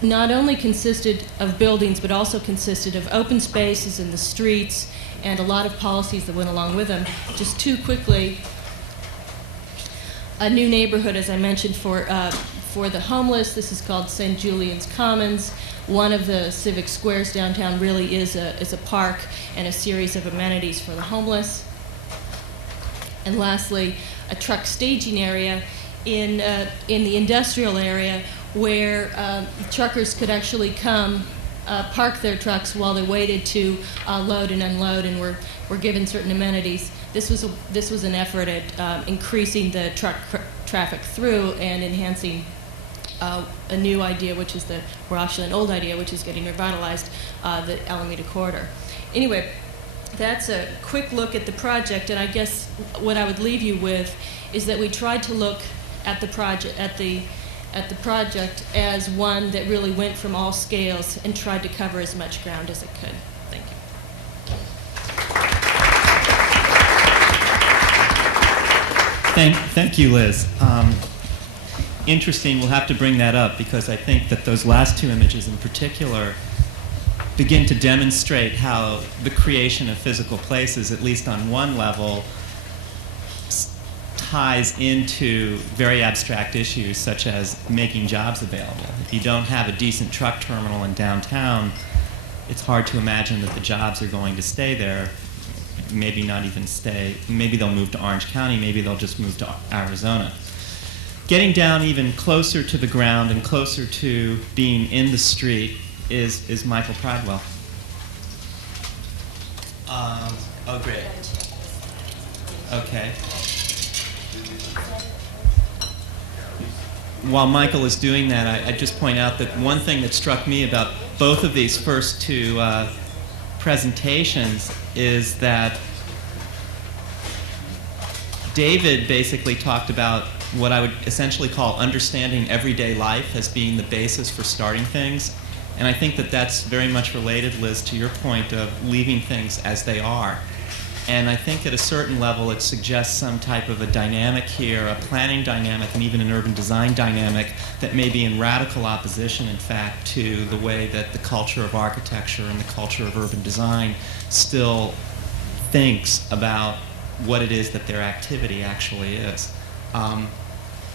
not only consisted of buildings but also consisted of open spaces in the streets and a lot of policies that went along with them. Just too quickly, a new neighborhood, as I mentioned, for the homeless. This is called St. Julian's Commons. One of the civic squares downtown really is a park and a series of amenities for the homeless. And lastly, a truck staging area in the industrial area where truckers could actually come park their trucks while they waited to load and unload and were given certain amenities. This was an effort at increasing the truck traffic through and enhancing a new idea, which is actually an old idea, which is getting revitalized, the Alameda Corridor. Anyway, that's a quick look at the project, and I guess what I would leave you with is that we tried to look at the project as one that really went from all scales and tried to cover as much ground as it could. Thank you. Thank you, Liz. Interesting, we'll have to bring that up because I think that those last two images in particular begin to demonstrate how the creation of physical places, at least on one level, ties into very abstract issues such as making jobs available. If you don't have a decent truck terminal in downtown, it's hard to imagine that the jobs are going to stay there. Maybe not even stay. Maybe they'll move to Orange County. Maybe they'll just move to Arizona. getting down even closer to the ground and closer to being in the street is Michael Pridewell. Oh, great. Okay. While Michael is doing that, I'd just point out that one thing that struck me about both of these first two presentations is that David basically talked about what I would essentially call understanding everyday life as being the basis for starting things. And I think that that's very much related, Liz, to your point of leaving things as they are. And I think at a certain level it suggests some type of a dynamic here, a planning dynamic and even an urban design dynamic that may be in radical opposition, in fact, to the way that the culture of architecture and the culture of urban design still thinks about what it is that their activity actually is.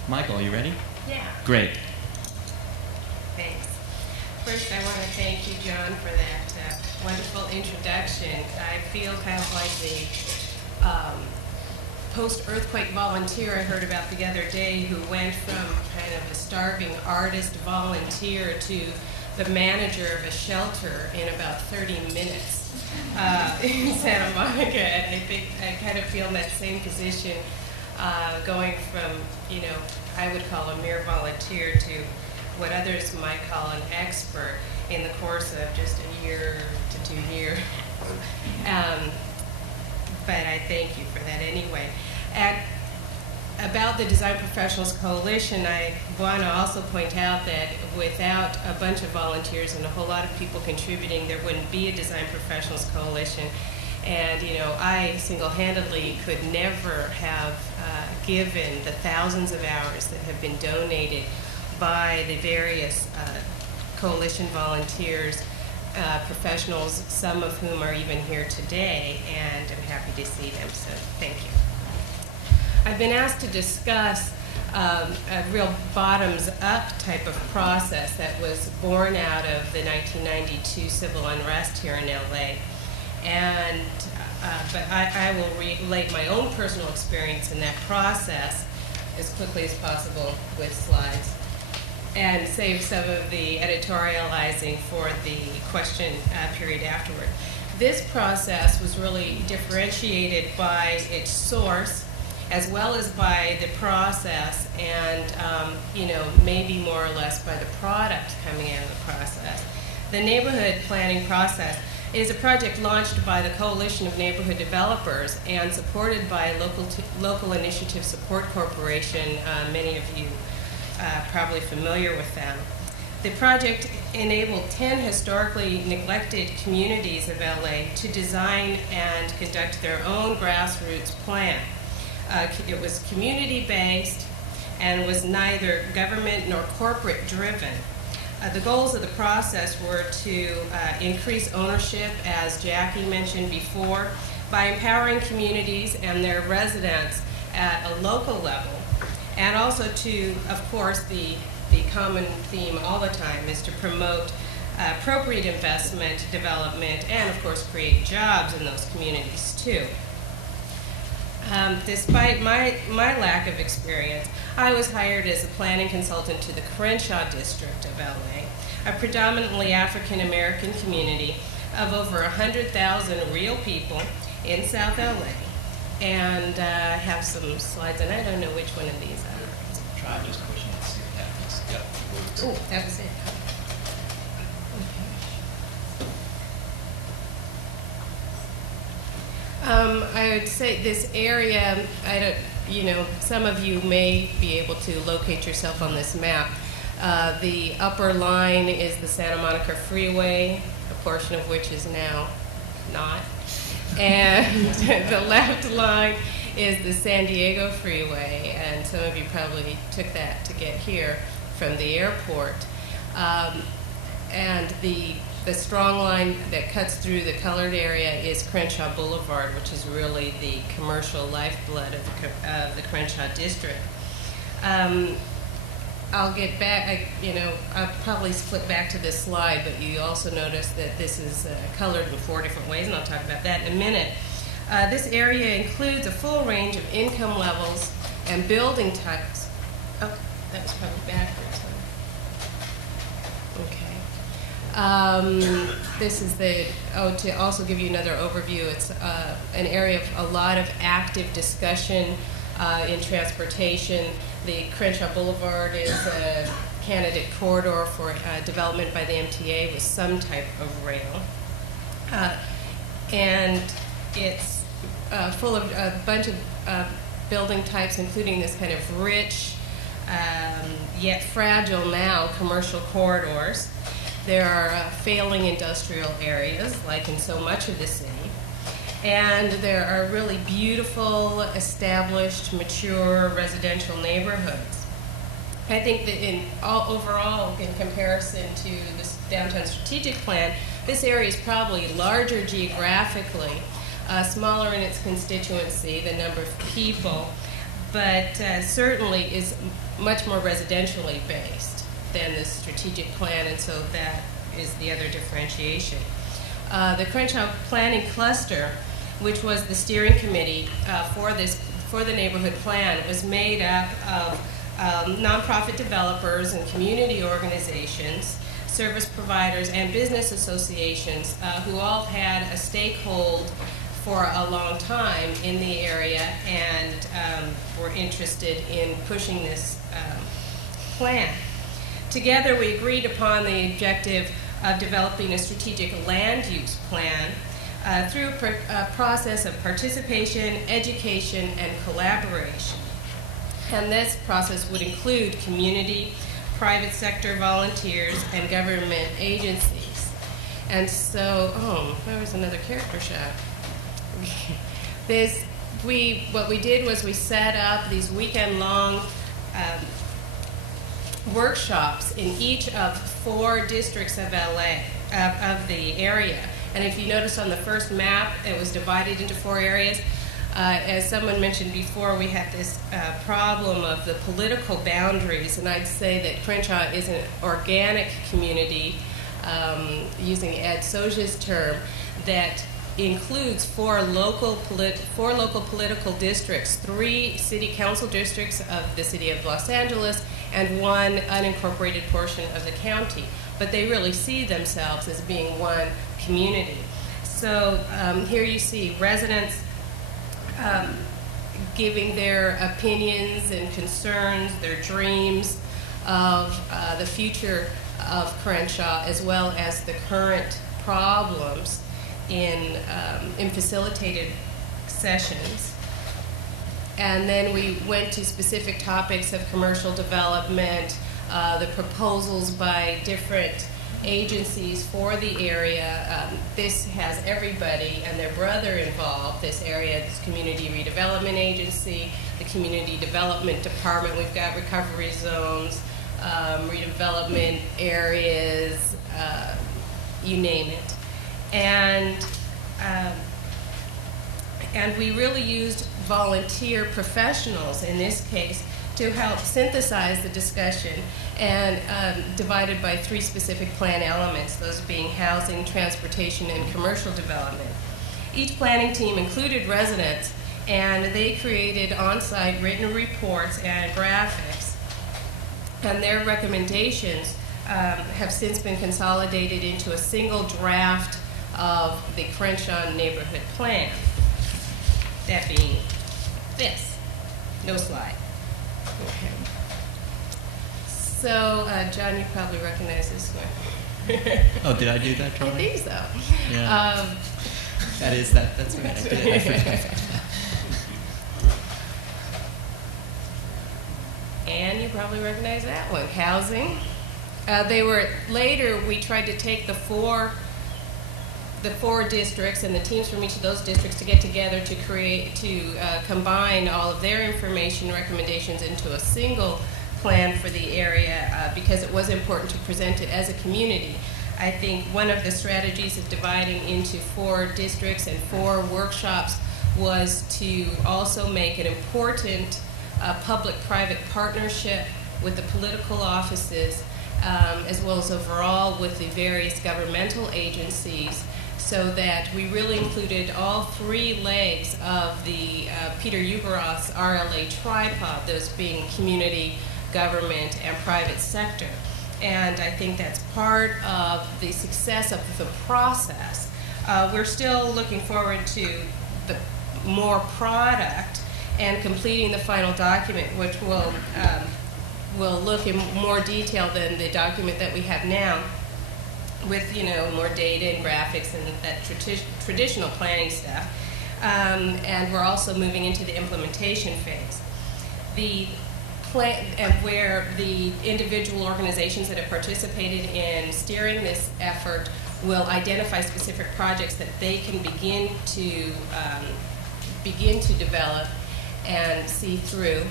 Michael, are you ready? Yeah. Great. Thanks. First, I want to thank you, John, for that wonderful introduction. I feel kind of like the post-earthquake volunteer I heard about the other day who went from kind of a starving artist volunteer to the manager of a shelter in about 30 minutes in Santa Monica. And I think I kind of feel in that same position going from, you know, I would call a mere volunteer to what others might call an expert in the course of just a year to 2 years. But I thank you for that anyway. About the Design Professionals Coalition, I want to also point out that without a bunch of volunteers and a whole lot of people contributing, there wouldn't be a Design Professionals Coalition. And, you know, I single-handedly could never have given the thousands of hours that have been donated by the various coalition volunteers, professionals, some of whom are even here today, and I'm happy to see them, so thank you. I've been asked to discuss a real bottoms-up type of process that was born out of the 1992 civil unrest here in LA. And, but I will relate my own personal experience in that process as quickly as possible with slides and save some of the editorializing for the question period afterward. This process was really differentiated by its source as well as by the process and, you know, maybe more or less by the product coming out of the process. The neighborhood planning process is a project launched by the Coalition of Neighborhood Developers and supported by Local Initiative Support Corporation. Many of you probably familiar with them. The project enabled 10 historically neglected communities of LA to design and conduct their own grassroots plan. It was community-based and was neither government nor corporate-driven. The goals of the process were to increase ownership, as Jackie mentioned before, by empowering communities and their residents at a local level, and also to, of course, the common theme all the time is to promote appropriate investment, development, and of course create jobs in those communities too. Despite my lack of experience, I was hired as a planning consultant to the Crenshaw district of LA, a predominantly African American community of over 100,000 real people in South LA. And I have some slides, and I don't know which one of these are. Try just pushing it, see what happens. Yep. Oh, that was it. I would say this area, you know, some of you may be able to locate yourself on this map. The upper line is the Santa Monica Freeway, a portion of which is now not. And the left line is the San Diego Freeway, and some of you probably took that to get here from the airport. And the strong line that cuts through the colored area is Crenshaw Boulevard, which is really the commercial lifeblood of the Crenshaw district. I'll get back, I'll probably split back to this slide, but you also notice that this is colored in 4 different ways, and I'll talk about that in a minute. This area includes a full range of income levels and building types, Oh, that was probably backwards. Okay. This is to also give you another overview, it's an area of a lot of active discussion in transportation. The Crenshaw Boulevard is a candidate corridor for development by the MTA with some type of rail. And it's full of a bunch of building types, including this kind of rich, yet fragile now, commercial corridors. There are failing industrial areas, like in so much of the city. And there are really beautiful, established, mature residential neighborhoods. I think that overall, in comparison to this downtown strategic plan, this area is probably larger geographically, smaller in its constituency, the number of people, but certainly is much more residentially based than the strategic plan, and so that is the other differentiation. The Crenshaw Planning Cluster, which was the steering committee for the neighborhood plan, was made up of nonprofit developers and community organizations, service providers, and business associations who all had a stakehold for a long time in the area and were interested in pushing this plan. Together, we agreed upon the objective of developing a strategic land use plan through a process of participation, education, and collaboration. And this process would include community, private sector volunteers, and government agencies. And so, there was another character shot. What we did was we set up these weekend-long workshops in each of 4 districts of LA, of the area. And if you notice on the first map, it was divided into 4 areas. As someone mentioned before, we have this problem of the political boundaries, and I'd say that Crenshaw is an organic community, using Ed Soja's term, that includes 4 local political districts, 3 city council districts of the city of Los Angeles, and 1 unincorporated portion of the county. But they really see themselves as being one community. So here you see residents giving their opinions and concerns, their dreams of the future of Crenshaw, as well as the current problems in facilitated sessions. And then we went to specific topics of commercial development, the proposals by different agencies for the area. This has everybody and their brother involved, this area, this Community Redevelopment Agency, the Community Development Department. We've got recovery zones, redevelopment areas, you name it. And we really used volunteer professionals in this case to help synthesize the discussion, and divided by 3 specific plan elements, those being housing, transportation, and commercial development. Each planning team included residents, and they created on-site written reports and graphics. And their recommendations have since been consolidated into a single draft of the Crenshaw Neighborhood Plan. That being this. No slide. Okay. So, John, you probably recognize this one. Oh, did I do that, I Charlie? think so. Yeah. That's right. I did. I forgot. And you probably recognize that one. Housing. Later, we tried to take the four districts and the teams from each of those districts to get together to combine all of their information recommendations into a single plan for the area, because it was important to present it as a community. I think one of the strategies of dividing into 4 districts and 4 workshops was to also make an important public-private partnership with the political offices, as well as overall with the various governmental agencies, so that we really included all 3 legs of the Peter Uberoth's RLA tripod, those being community, government and private sector. And I think that's part of the success of the process. We're still looking forward to the more product and completing the final document, which will look in more detail than the document that we have now, with more data and graphics and that traditional planning stuff. And we're also moving into the implementation phase. The plan, and where the individual organizations that have participated in steering this effort will identify specific projects that they can begin to develop and see through.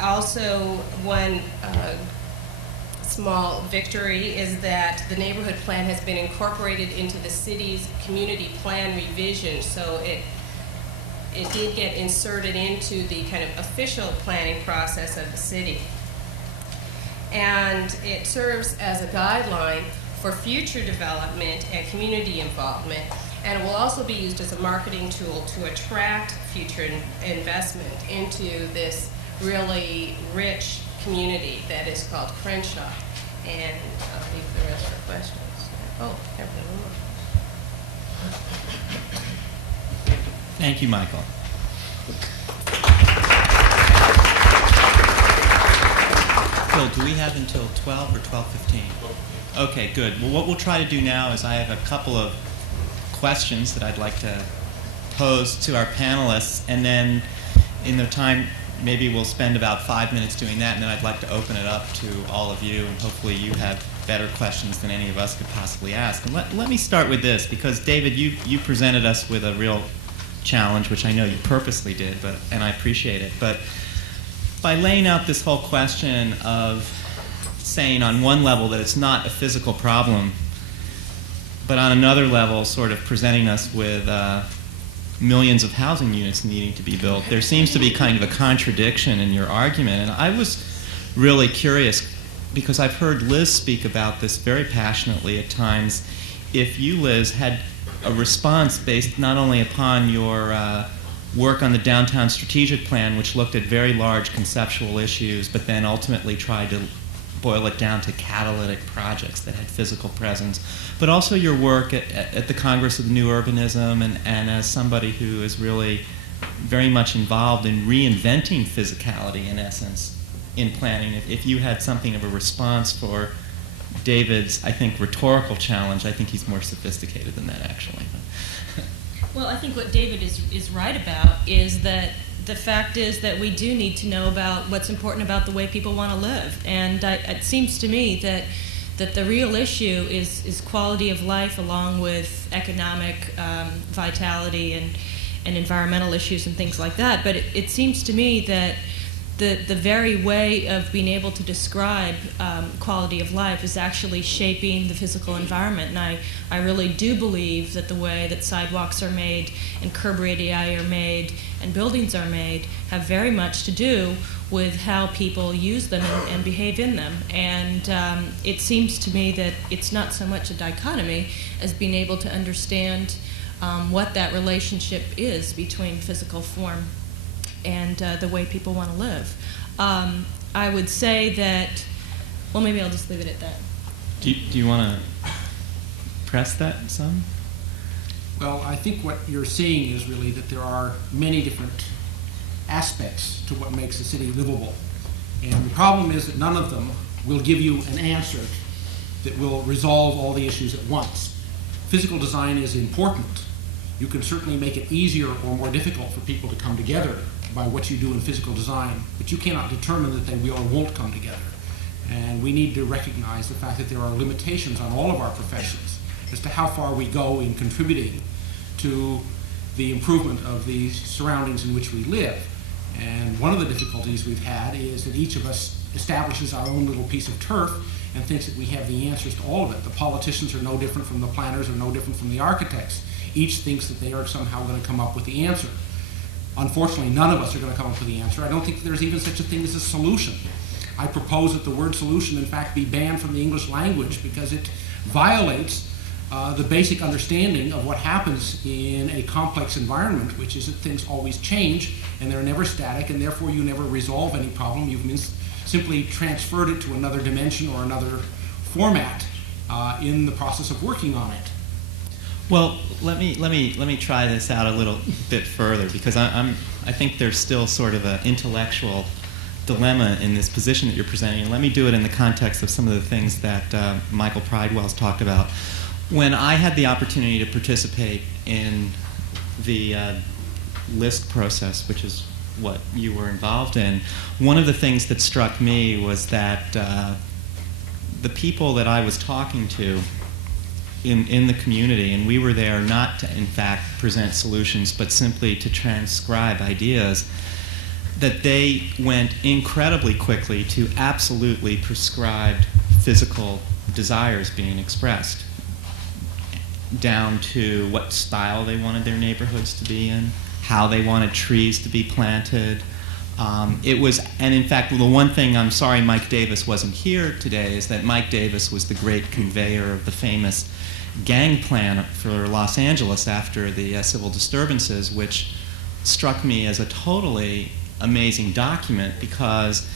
Also, one small victory is that the neighborhood plan has been incorporated into the city's community plan revision, so it did get inserted into the kind of official planning process of the city. And it serves as a guideline for future development and community involvement, and it will also be used as a marketing tool to attract future investment into this really rich community that is called Crenshaw. And I'll leave the rest for questions. Oh, everyone. Thank you, Michael. Phil, do we have until 12 or 12:15? Okay, good. Well, what we'll try to do now is I have a couple of questions that I'd like to pose to our panelists, and then in the time, maybe we'll spend about 5 minutes doing that, and then I'd like to open it up to all of you, and hopefully you have better questions than any of us could possibly ask. And let me start with this, because David, you presented us with a real challenge, which I know you purposely did, and I appreciate it. But by laying out this whole question of saying on one level that it's not a physical problem, but on another level sort of presenting us with millions of housing units needing to be built, there seems to be kind of a contradiction in your argument. And I was really curious, because I've heard Liz speak about this very passionately at times, if you, Liz, had a response based not only upon your work on the downtown strategic plan, which looked at very large conceptual issues, but then ultimately tried to boil it down to catalytic projects that had physical presence, but also your work at the Congress of the New Urbanism, and as somebody who is really very much involved in reinventing physicality, in essence, in planning. If you had something of a response for David's, I think, rhetorical challenge, I think he's more sophisticated than that, actually. Well, I think what David is right about is that the fact is that we do need to know about what's important about the way people want to live. And it seems to me that the real issue is quality of life, along with economic vitality and environmental issues and things like that. But it seems to me that the very way of being able to describe quality of life is actually shaping the physical environment. And I really do believe that the way that sidewalks are made and curb radii are made and buildings are made have very much to do with how people use them and behave in them. And it seems to me that it's not so much a dichotomy as being able to understand what that relationship is between physical form and the way people want to live. I would say that, well, maybe I'll just leave it at that. Do you want to press that some? Well, I think what you're seeing is really that there are many different aspects to what makes a city livable. And the problem is that none of them will give you an answer that will resolve all the issues at once. Physical design is important. You can certainly make it easier or more difficult for people to come together by what you do in physical design, but you cannot determine that they will or won't come together. And we need to recognize the fact that there are limitations on all of our professions as to how far we go in contributing to the improvement of the surroundings in which we live. And one of the difficulties we've had is that each of us establishes our own little piece of turf and thinks that we have the answers to all of it. The politicians are no different from the planners, or no different from the architects. Each thinks that they are somehow going to come up with the answer. Unfortunately, none of us are going to come up with the answer. I don't think there's even such a thing as a solution. I propose that the word solution, in fact, be banned from the English language because it violates the basic understanding of what happens in a complex environment, which is that things always change and they're never static, and therefore you never resolve any problem. You've simply transferred it to another dimension or another format in the process of working on it. Well, let me try this out a little bit further, because I think there's still sort of an intellectual dilemma in this position that you're presenting. And let me do it in the context of some of the things that Michael Pridewell's talked about. When I had the opportunity to participate in the list process, which is what you were involved in, one of the things that struck me was that the people that I was talking to in the community, and we were there not to, in fact, present solutions, but simply to transcribe ideas, that they went incredibly quickly to absolutely prescribed physical desires being expressed, down to what style they wanted their neighborhoods to be in, how they wanted trees to be planted. And in fact, the one thing, I'm sorry Mike Davis wasn't here today, is that Mike Davis was the great conveyor of the famous gang plan for Los Angeles after the civil disturbances, which struck me as a totally amazing document, because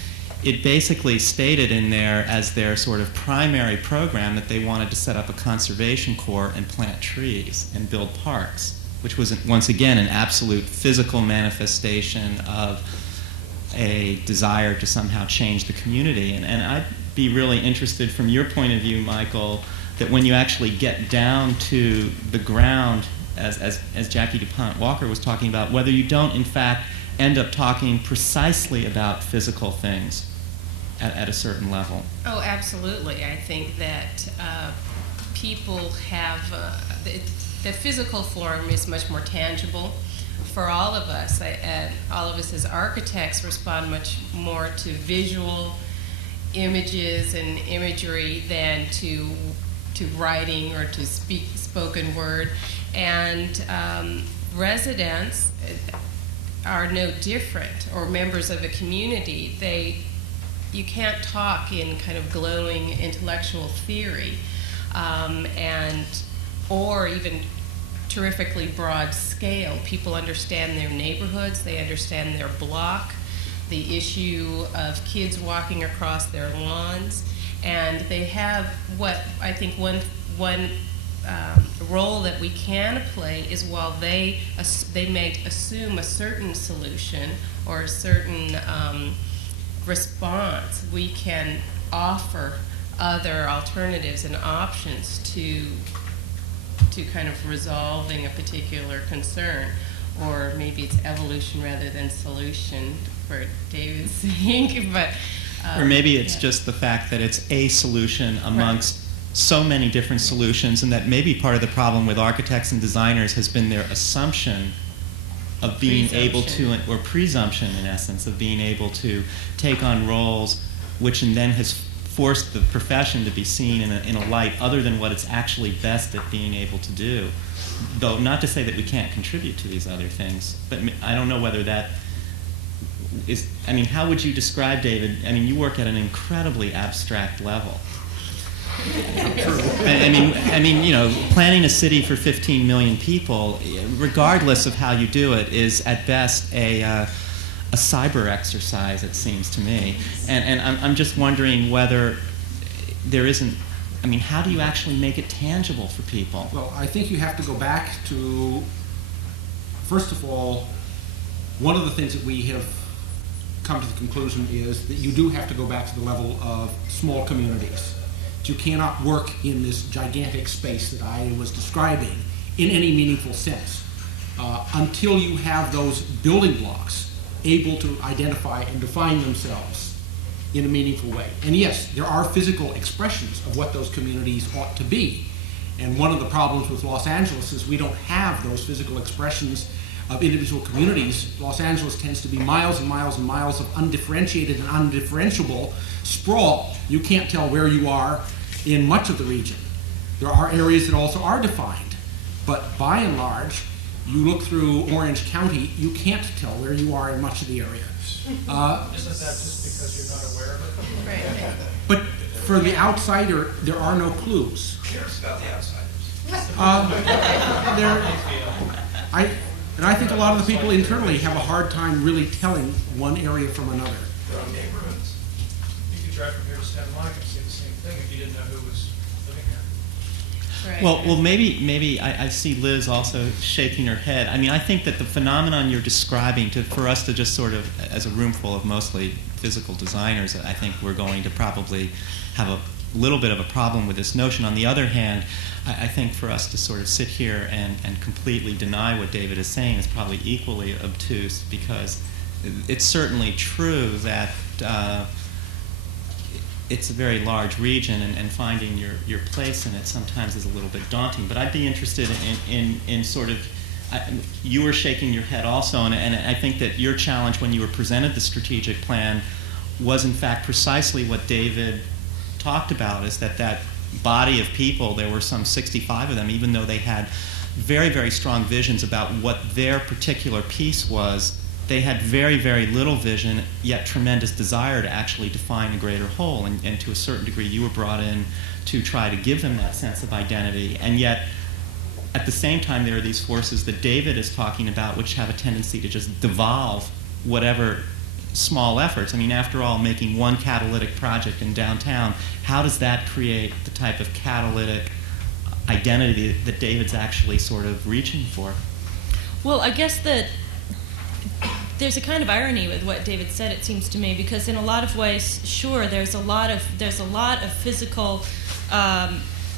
it basically stated in there as their sort of primary program that they wanted to set up a conservation corps and plant trees and build parks, which was, once again, an absolute physical manifestation of a desire to somehow change the community. And I'd be really interested from your point of view, Michael, that when you actually get down to the ground, as Jackie DuPont Walker was talking about, whether you don't, in fact, end up talking precisely about physical things at a certain level. Oh, absolutely. I think that people have, the physical form is much more tangible for all of us. All of us as architects respond much more to visual images and imagery than to writing or to spoken word. And residents are no different, or members of a community. You can't talk in kind of glowing intellectual theory, or even terrifically broad scale. People understand their neighborhoods, they understand their block, the issue of kids walking across their lawns, and they have what I think one role that we can play is, while they may assume a certain solution or a certain response, we can offer other alternatives and options to kind of resolving a particular concern. Or maybe it's evolution rather than solution, for David's sake. But or maybe it's just the fact that it's a solution amongst so many different solutions, and that maybe part of the problem with architects and designers has been their assumption of being able to, or presumption in essence, of being able to take on roles which then has forced the profession to be seen in a light other than what it's actually best at being able to do. Though not to say that we can't contribute to these other things, but I don't know whether that is, I mean, how would you describe, David? I mean, you work at an incredibly abstract level. I mean, you know, planning a city for 15 million people, regardless of how you do it, is at best a cyber exercise, it seems to me. And I'm just wondering whether there isn't, I mean, how do you actually make it tangible for people? Well, I think you have to go back to, first of all, one of the things that we have come to the conclusion is that you do have to go back to the level of small communities. You cannot work in this gigantic space that I was describing in any meaningful sense until you have those building blocks able to identify and define themselves in a meaningful way. And yes, there are physical expressions of what those communities ought to be. And one of the problems with Los Angeles is we don't have those physical expressions of individual communities. Los Angeles tends to be miles and miles and miles of undifferentiated and undifferentiable sprawl. You can't tell where you are in much of the region. There are areas that also are defined, but by and large, you look through Orange County, you can't tell where you are in much of the area. Isn't that just because you're not aware of it? right. But for the outsider, there are no clues. Cares about the outsiders. I think a lot of the people internally have a hard time really telling one area from another. There are neighborhoods. You could drive from here to Stein and see the same thing if you didn't know who was living here. Right. Well, maybe I see Liz also shaking her head. I mean, I think that the phenomenon you're describing, for us to just sort of, as a room full of mostly physical designers, I think we're going to probably have a little bit of a problem with this notion. On the other hand, I think for us to sort of sit here and completely deny what David is saying is probably equally obtuse, because it's certainly true that it's a very large region, and finding your place in it sometimes is a little bit daunting. But I'd be interested in sort of, you were shaking your head also, and I think that your challenge when you were presented the strategic plan was in fact precisely what David talked about, is that body of people, there were some 65 of them, even though they had very, very strong visions about what their particular piece was, they had very, very little vision, yet tremendous desire to actually define a greater whole. And to a certain degree, you were brought in to try to give them that sense of identity. And yet, at the same time, there are these forces that David is talking about, which have a tendency to just devolve whatever small efforts. I mean, after all, making one catalytic project in downtown, how does that create the type of catalytic identity that David's actually sort of reaching for? Well, I guess that there's a kind of irony with what David said, it seems to me, because in a lot of ways, sure, there's a lot of physical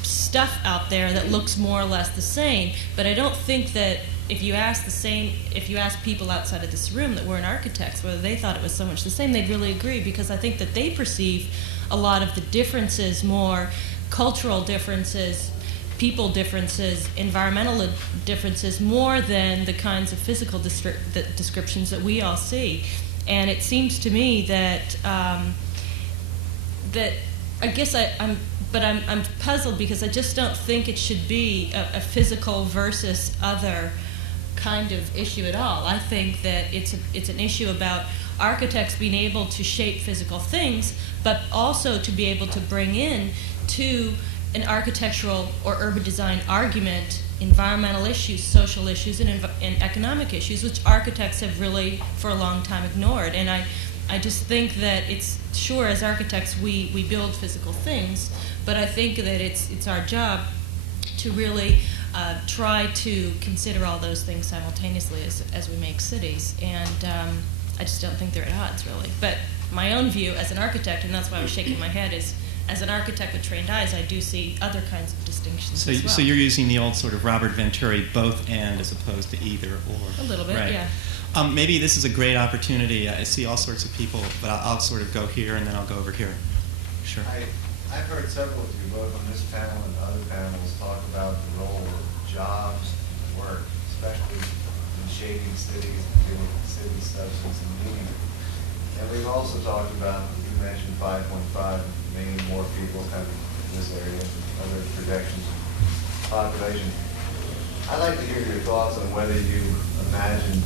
stuff out there that looks more or less the same, but I don't think that if you ask people outside of this room that weren't architects whether they thought it was so much the same, they'd really agree, because I think that they perceive a lot of the differences more cultural differences, people differences, environmental differences, more than the kinds of physical descriptions that we all see. And it seems to me that that I guess I'm puzzled, because I just don't think it should be a physical versus other kind of issue at all. I think that it's an issue about architects being able to shape physical things, but also to be able to bring in to an architectural or urban design argument environmental issues, social issues, and economic issues, which architects have really for a long time ignored. And I just think that it's, sure, as architects we build physical things, but I think that it's our job to really try to consider all those things simultaneously as we make cities. And I just don't think they're at odds, really. But my own view as an architect, and that's why I was shaking my head, is as an architect with trained eyes, I do see other kinds of distinctions as well. So you're using the old sort of Robert Venturi both and as opposed to either or. A little bit, right. Yeah. Maybe this is a great opportunity. I see all sorts of people, but I'll sort of go here and then I'll go over here. Sure. I've heard several of you, both on this panel and other panels, talk about the role of jobs and work, especially in shaping cities and giving city substance and meaning. And we've also talked about, you mentioned 5.5 million more people coming in this area, other projections of population. I'd like to hear your thoughts on whether you imagine,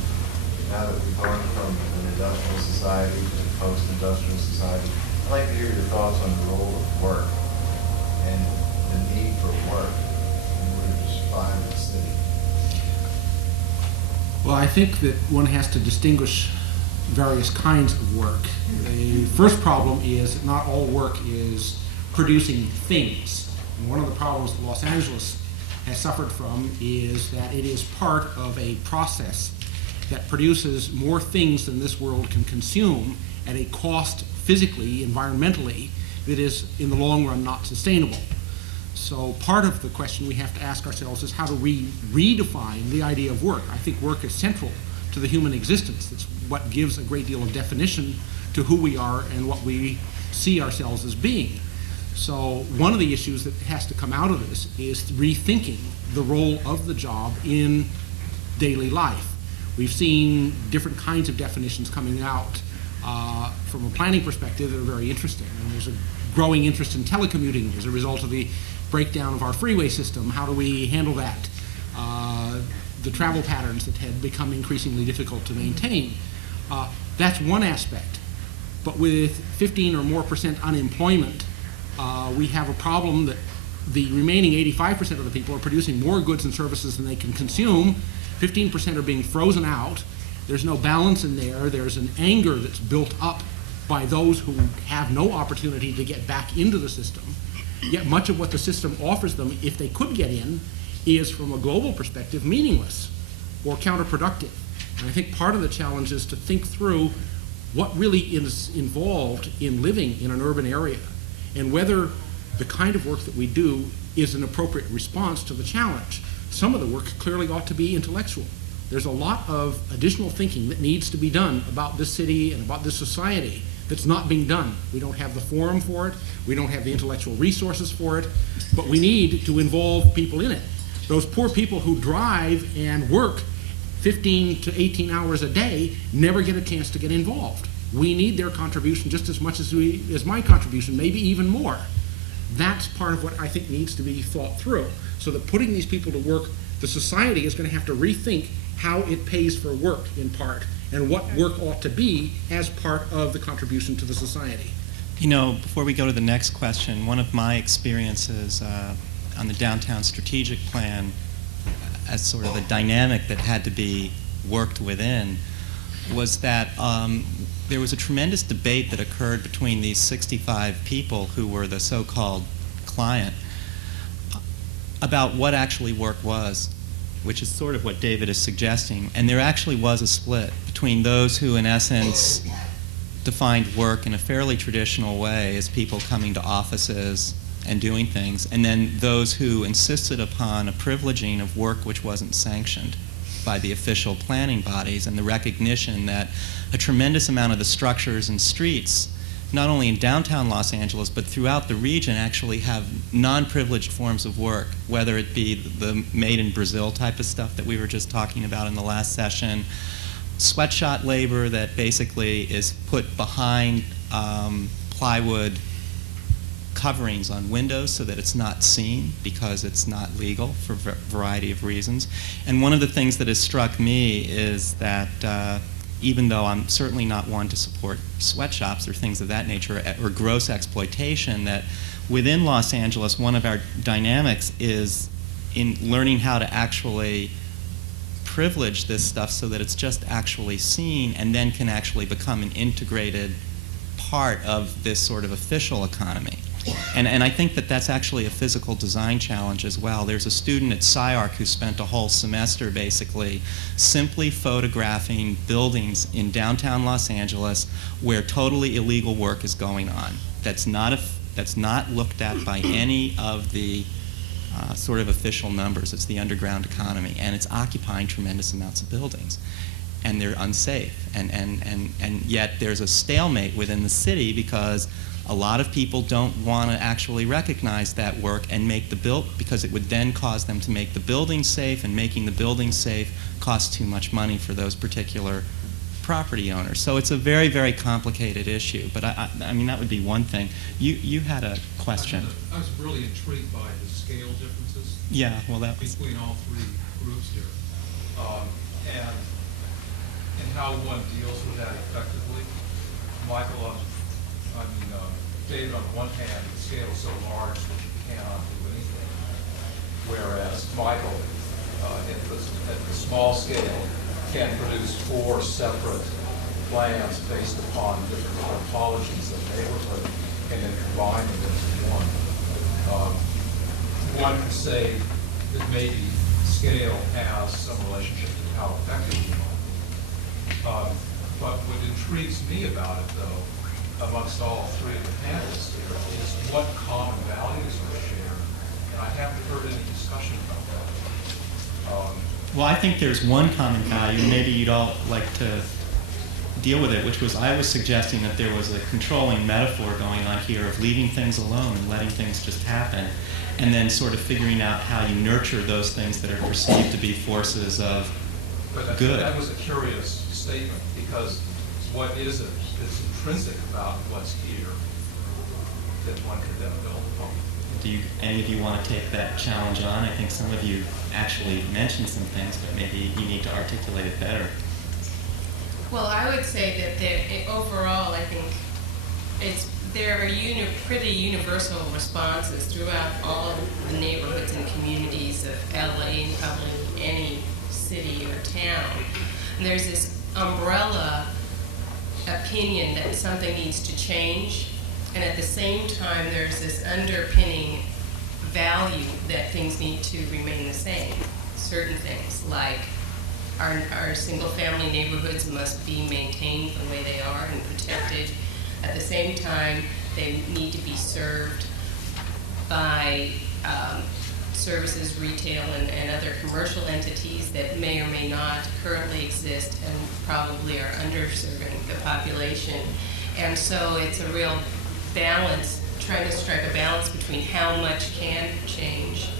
now that we've gone from an industrial society to a post-industrial society, I'd like to hear your thoughts on the role of work and the need for work in order to survive in the city. Well, I think that one has to distinguish various kinds of work. The first problem is that not all work is producing things. And one of the problems that Los Angeles has suffered from is that it is part of a process that produces more things than this world can consume at a cost physically, environmentally, that is in the long run not sustainable. So part of the question we have to ask ourselves is how do we redefine the idea of work? I think work is central to the human existence. It's what gives a great deal of definition to who we are and what we see ourselves as being. So one of the issues that has to come out of this is rethinking the role of the job in daily life. We've seen different kinds of definitions coming out from a planning perspective that are very interesting. And there's a growing interest in telecommuting as a result of the breakdown of our freeway system. How do we handle that? The travel patterns that had become increasingly difficult to maintain. That's one aspect. But with 15% or more unemployment, we have a problem that the remaining 85% of the people are producing more goods and services than they can consume. 15% are being frozen out. There's no balance in there. There's an anger that's built up by those who have no opportunity to get back into the system. Yet much of what the system offers them, if they could get in, is from a global perspective meaningless or counterproductive. And I think part of the challenge is to think through what really is involved in living in an urban area and whether the kind of work that we do is an appropriate response to the challenge. Some of the work clearly ought to be intellectual. There's a lot of additional thinking that needs to be done about this city and about this society that's not being done. We don't have the forum for it. We don't have the intellectual resources for it. But we need to involve people in it. Those poor people who drive and work 15 to 18 hours a day never get a chance to get involved. We need their contribution just as much as my contribution, maybe even more. That's part of what I think needs to be thought through, so that putting these people to work, the society is going to have to rethink how it pays for work in part, and what work ought to be as part of the contribution to the society. You know, before we go to the next question, one of my experiences on the downtown strategic plan as sort of a dynamic that had to be worked within was that there was a tremendous debate that occurred between these 65 people who were the so-called client about what actually work was, which is sort of what David is suggesting. And there actually was a split between those who, in essence, defined work in a fairly traditional way as people coming to offices and doing things, and then those who insisted upon a privileging of work which wasn't sanctioned by the official planning bodies, and the recognition that a tremendous amount of the structures and streets, not only in downtown Los Angeles, but throughout the region, actually have non-privileged forms of work, whether it be the made in Brazil type of stuff that we were just talking about in the last session, sweatshop labor that basically is put behind plywood coverings on windows so that it's not seen because it's not legal for a variety of reasons. And one of the things that has struck me is that even though I'm certainly not one to support sweatshops or things of that nature or gross exploitation, that within Los Angeles, one of our dynamics is in learning how to actually privilege this stuff so that it's just actually seen and then can actually become an integrated part of this sort of official economy. And I think that that's actually a physical design challenge as well. There's a student at SCI-Arc who spent a whole semester basically simply photographing buildings in downtown Los Angeles where totally illegal work is going on. That's not looked at by any of the sort of official numbers. It's the underground economy, and it's occupying tremendous amounts of buildings. And they're unsafe. And yet there's a stalemate within the city because a lot of people don't want to actually recognize that work and make the because it would then cause them to make the building safe, and making the building safe costs too much money for those particular property owners. So it's a very, very complicated issue. But I mean, that would be one thing. You had a question. I was really intrigued by the scale differences. Yeah, well, that was between all three groups here, and how one deals with that effectively. Michael, David, on the one hand, the scale is so large that you cannot do anything, whereas Michael, at the small scale, can produce 4 separate plans based upon different typologies of neighborhood and then combine them into one. One could say that maybe scale has some relationship to how effective you are. But what intrigues me about it, though, amongst all three of the panelists here, is what common values are shared. And I haven't heard any discussion about that. Well, I think there's one common value, and maybe you'd all like to deal with it, which was I was suggesting that there was a controlling metaphor going on here of leaving things alone and letting things just happen, and then sort of figuring out how you nurture those things that are perceived to be forces of good. That was a curious statement, because what is it that's intrinsic about what's here that one could then build upon? Do any of you want to take that challenge on? I think some of you actually mentioned some things, but maybe you need to articulate it better. Well, I would say that overall, I think there are pretty universal responses throughout all the neighborhoods and communities of LA and probably any city or town. And there's this umbrella opinion that something needs to change, and at the same time there's this underpinning value that things need to remain the same. Certain things like our single-family neighborhoods must be maintained the way they are and protected. At the same time, they need to be served by services, retail, and other commercial entities that may or may not currently exist and probably are underserving the population. And so it's a real balance, trying to strike a balance between how much can change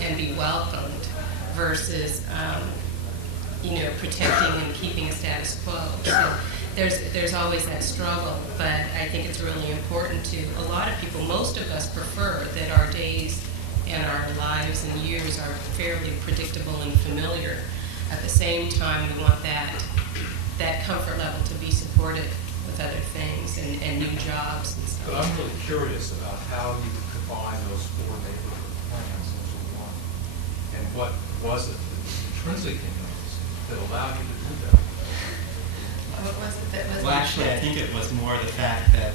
and be welcomed versus protecting and keeping a status quo. So there's always that struggle, but I think it's really important to a lot of people. Most of us prefer that our days and our lives and years are fairly predictable and familiar. At the same time, we want that comfort level to be supported with other things and new jobs and stuff. But I'm really curious about how you combine those four neighborhood plans into one, and what was it intrinsic in those that allowed you to do that? What was it that was? Well, actually, I think it was more the fact that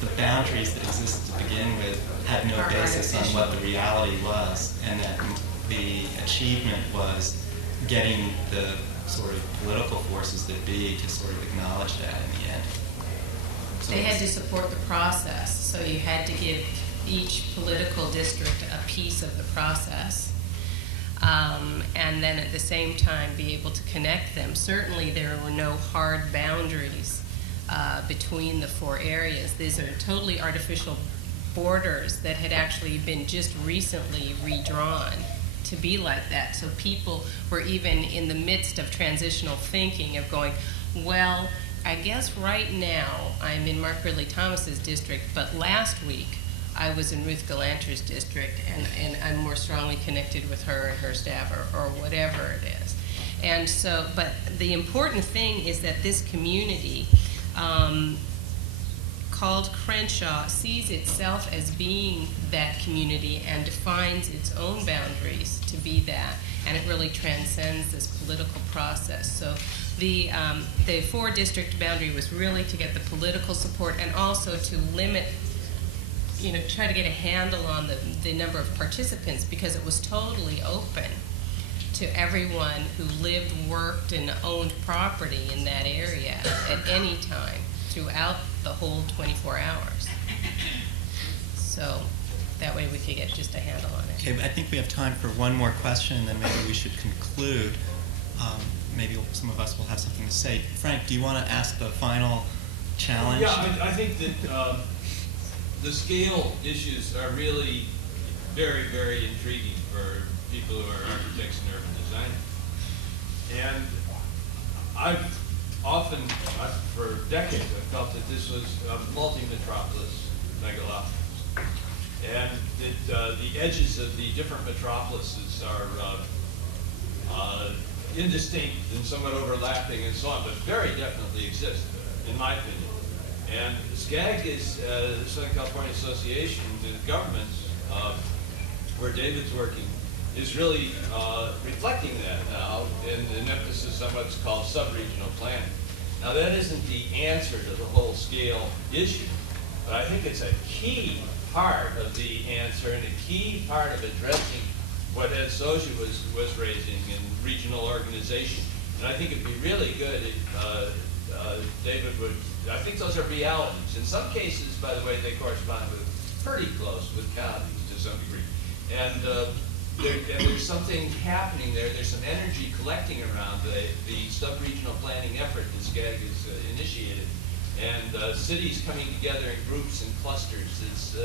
the boundaries that existed to begin with had no basis on what the reality was, and that the achievement was getting the sort of political forces that be to sort of acknowledge that in the end. So they had to support the process, so you had to give each political district a piece of the process. And then at the same time be able to connect them. Certainly there were no hard boundaries between the four areas. These are totally artificial borders that had actually been just recently redrawn to be like that. So people were even in the midst of transitional thinking of going, well, I guess right now I'm in Mark Ridley Thomas's district, but last week I was in Ruth Galanter's district, and I'm more strongly connected with her and her staff, or whatever it is. And so, but the important thing is that this community called Crenshaw sees itself as being that community and defines its own boundaries to be that, and it really transcends this political process. So the four-district boundary was really to get the political support and also to limit, try to get a handle on the number of participants, because it was totally open to everyone who lived, worked, and owned property in that area at any time throughout the whole 24 hours. So that way we could get just a handle on it. Okay, I think we have time for one more question, and then maybe we should conclude. Maybe some of us will have something to say. Frank, do you want to ask the final challenge? Yeah, I think that the scale issues are really very, very intriguing for people who are architects and urban designers. And I've often, for decades, I've felt that this was a multi-metropolis megalopolis. And that the edges of the different metropolises are indistinct and somewhat overlapping and so on, but very definitely exist, in my opinion. And SCAG is the Southern California Association of Governments, where David's working, is really reflecting that now in an emphasis on what's called sub-regional planning. Now that isn't the answer to the whole scale issue, but I think it's a key part of the answer and a key part of addressing what Ed Soja was raising in regional organization. And I think it'd be really good if David would, I think those are realities. In some cases, by the way, they correspond with pretty close with counties to some degree. And there's something happening there. There's some energy collecting around the sub-regional planning effort that SCAG has initiated. And cities coming together in groups and clusters is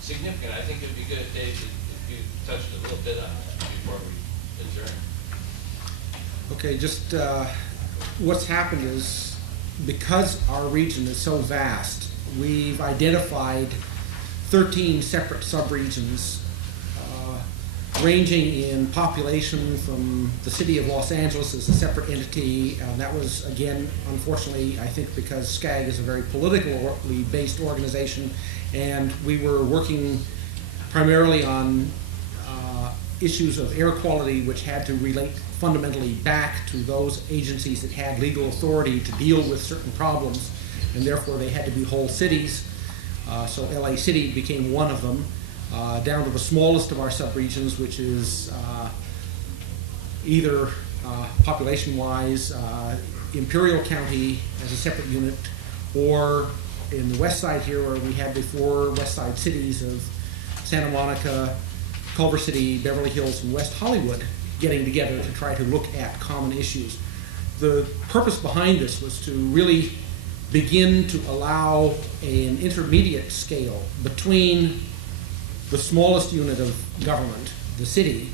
significant. I think it would be good, Dave, if you touched a little bit on that before we adjourn. Okay, just what's happened is, because our region is so vast, we've identified 13 separate subregions ranging in population from the city of Los Angeles as a separate entity. That was, again, unfortunately, I think because SCI-Arc is a very politically based organization, and we were working primarily on issues of air quality, which had to relate fundamentally back to those agencies that had legal authority to deal with certain problems, and therefore they had to be whole cities. So LA City became one of them, down to the smallest of our subregions, which is either population-wise Imperial County as a separate unit, or in the west side here where we had before west side cities of Santa Monica, Culver City, Beverly Hills, and West Hollywood getting together to try to look at common issues. The purpose behind this was to really begin to allow an intermediate scale between the smallest unit of government, the city,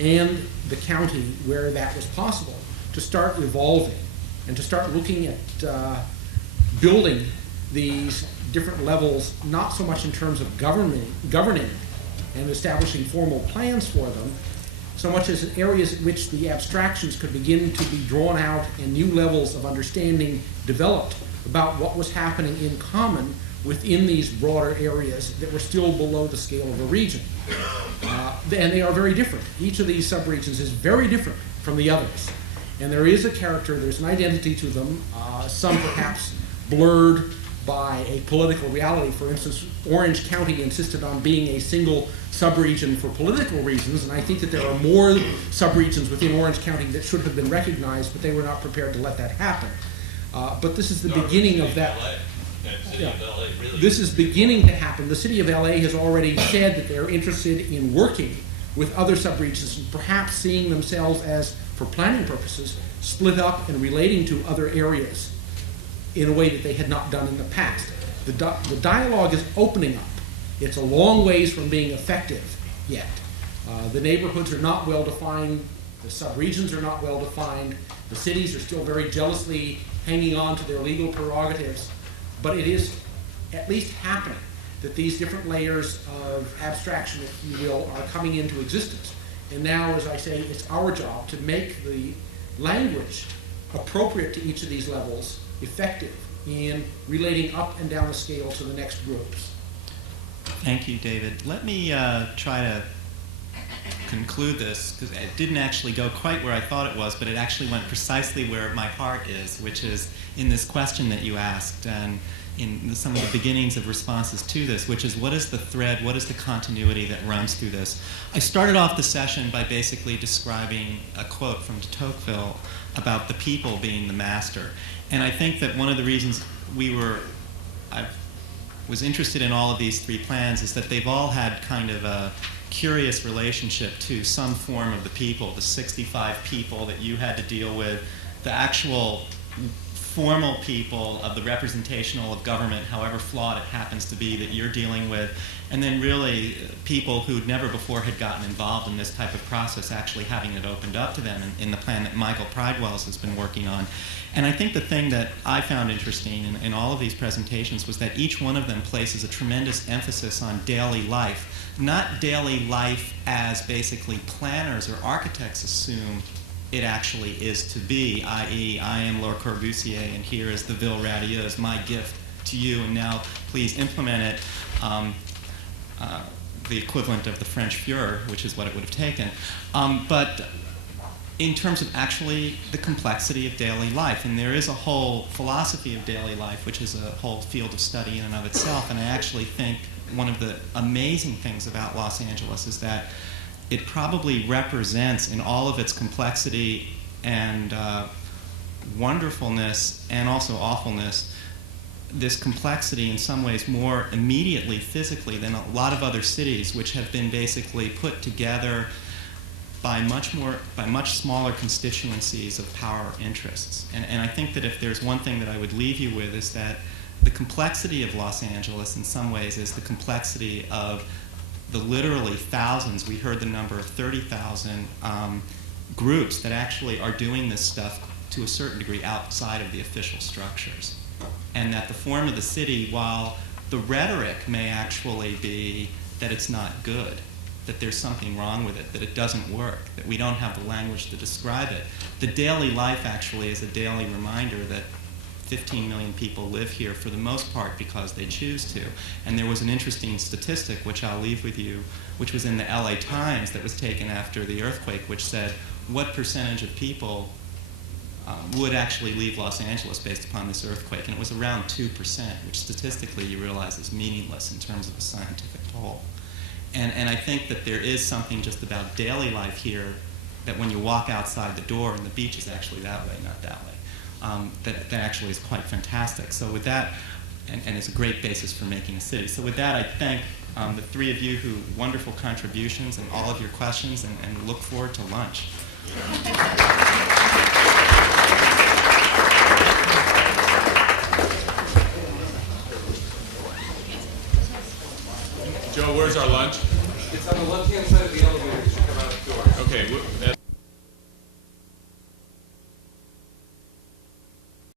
and the county where that was possible, to start evolving and to start looking at building these different levels, not so much in terms of governing and establishing formal plans for them, so much as in areas in which the abstractions could begin to be drawn out and new levels of understanding developed about what was happening in common within these broader areas that were still below the scale of a region. And they are very different. Each of these subregions is very different from the others. And there is a character, there's an identity to them, some perhaps blurred by a political reality. For instance, Orange County insisted on being a single subregion for political reasons, and I think that there are more subregions within Orange County that should have been recognized, but they were not prepared to let that happen. But this is the beginning of that. Yeah. This is beginning to happen. The city of LA has already said that they're interested in working with other subregions and perhaps seeing themselves as, for planning purposes, split up and relating to other areas in a way that they had not done in the past. The dialogue is opening up. It's a long ways from being effective yet. The neighborhoods are not well defined. The subregions are not well defined. The cities are still very jealously hanging on to their legal prerogatives. But it is at least happening that these different layers of abstraction, if you will, are coming into existence. And now, as I say, it's our job to make the language appropriate to each of these levels effective in relating up and down the scale to the next groups. Thank you, David. Let me try to conclude this, because it didn't actually go quite where I thought it was, but it actually went precisely where my heart is, which is in this question that you asked and in some of the beginnings of responses to this, which is what is the thread, what is the continuity that runs through this? I started off the session by basically describing a quote from de Tocqueville about the people being the master. And I think that one of the reasons I was interested in all of these three plans is that they've all had kind of a curious relationship to some form of the people, the 65 people that you had to deal with, the actual formal people of the representational of government, however flawed it happens to be, that you're dealing with, and then really people who never before had gotten involved in this type of process actually having it opened up to them in the plan that Michael Pridewells has been working on. And I think the thing that I found interesting in all of these presentations was that each one of them places a tremendous emphasis on daily life, not daily life as basically planners or architects assume it actually is to be, i.e. I am Le Corbusier and here is the Ville Radieuse, my gift to you, and now please implement it, the equivalent of the French Führer, which is what it would have taken. But in terms of actually the complexity of daily life, and there is a whole philosophy of daily life, which is a whole field of study in and of itself, and I actually think one of the amazing things about Los Angeles is that it probably represents in all of its complexity and wonderfulness and also awfulness, this complexity in some ways more immediately physically than a lot of other cities which have been basically put together by much smaller constituencies of power interests. And I think that if there's one thing that I would leave you with is that the complexity of Los Angeles in some ways is the complexity of the literally thousands, we heard the number of 30,000 groups that actually are doing this stuff to a certain degree outside of the official structures. And that the form of the city, while the rhetoric may actually be that it's not good, that there's something wrong with it, that it doesn't work, that we don't have the language to describe it. The daily life actually is a daily reminder that 15 million people live here for the most part because they choose to. And there was an interesting statistic, which I'll leave with you, which was in the LA Times that was taken after the earthquake, which said what percentage of people would actually leave Los Angeles based upon this earthquake. And it was around 2%, which statistically you realize is meaningless in terms of a scientific poll. And I think that there is something just about daily life here that when you walk outside the door, and the beach is actually that way, not that way, that actually is quite fantastic. So with that, and it's a great basis for making a city. So with that, I thank the three of you who wonderful contributions and all of your questions, and look forward to lunch. Joe, where's our lunch? It's on the left-hand side of the elevator.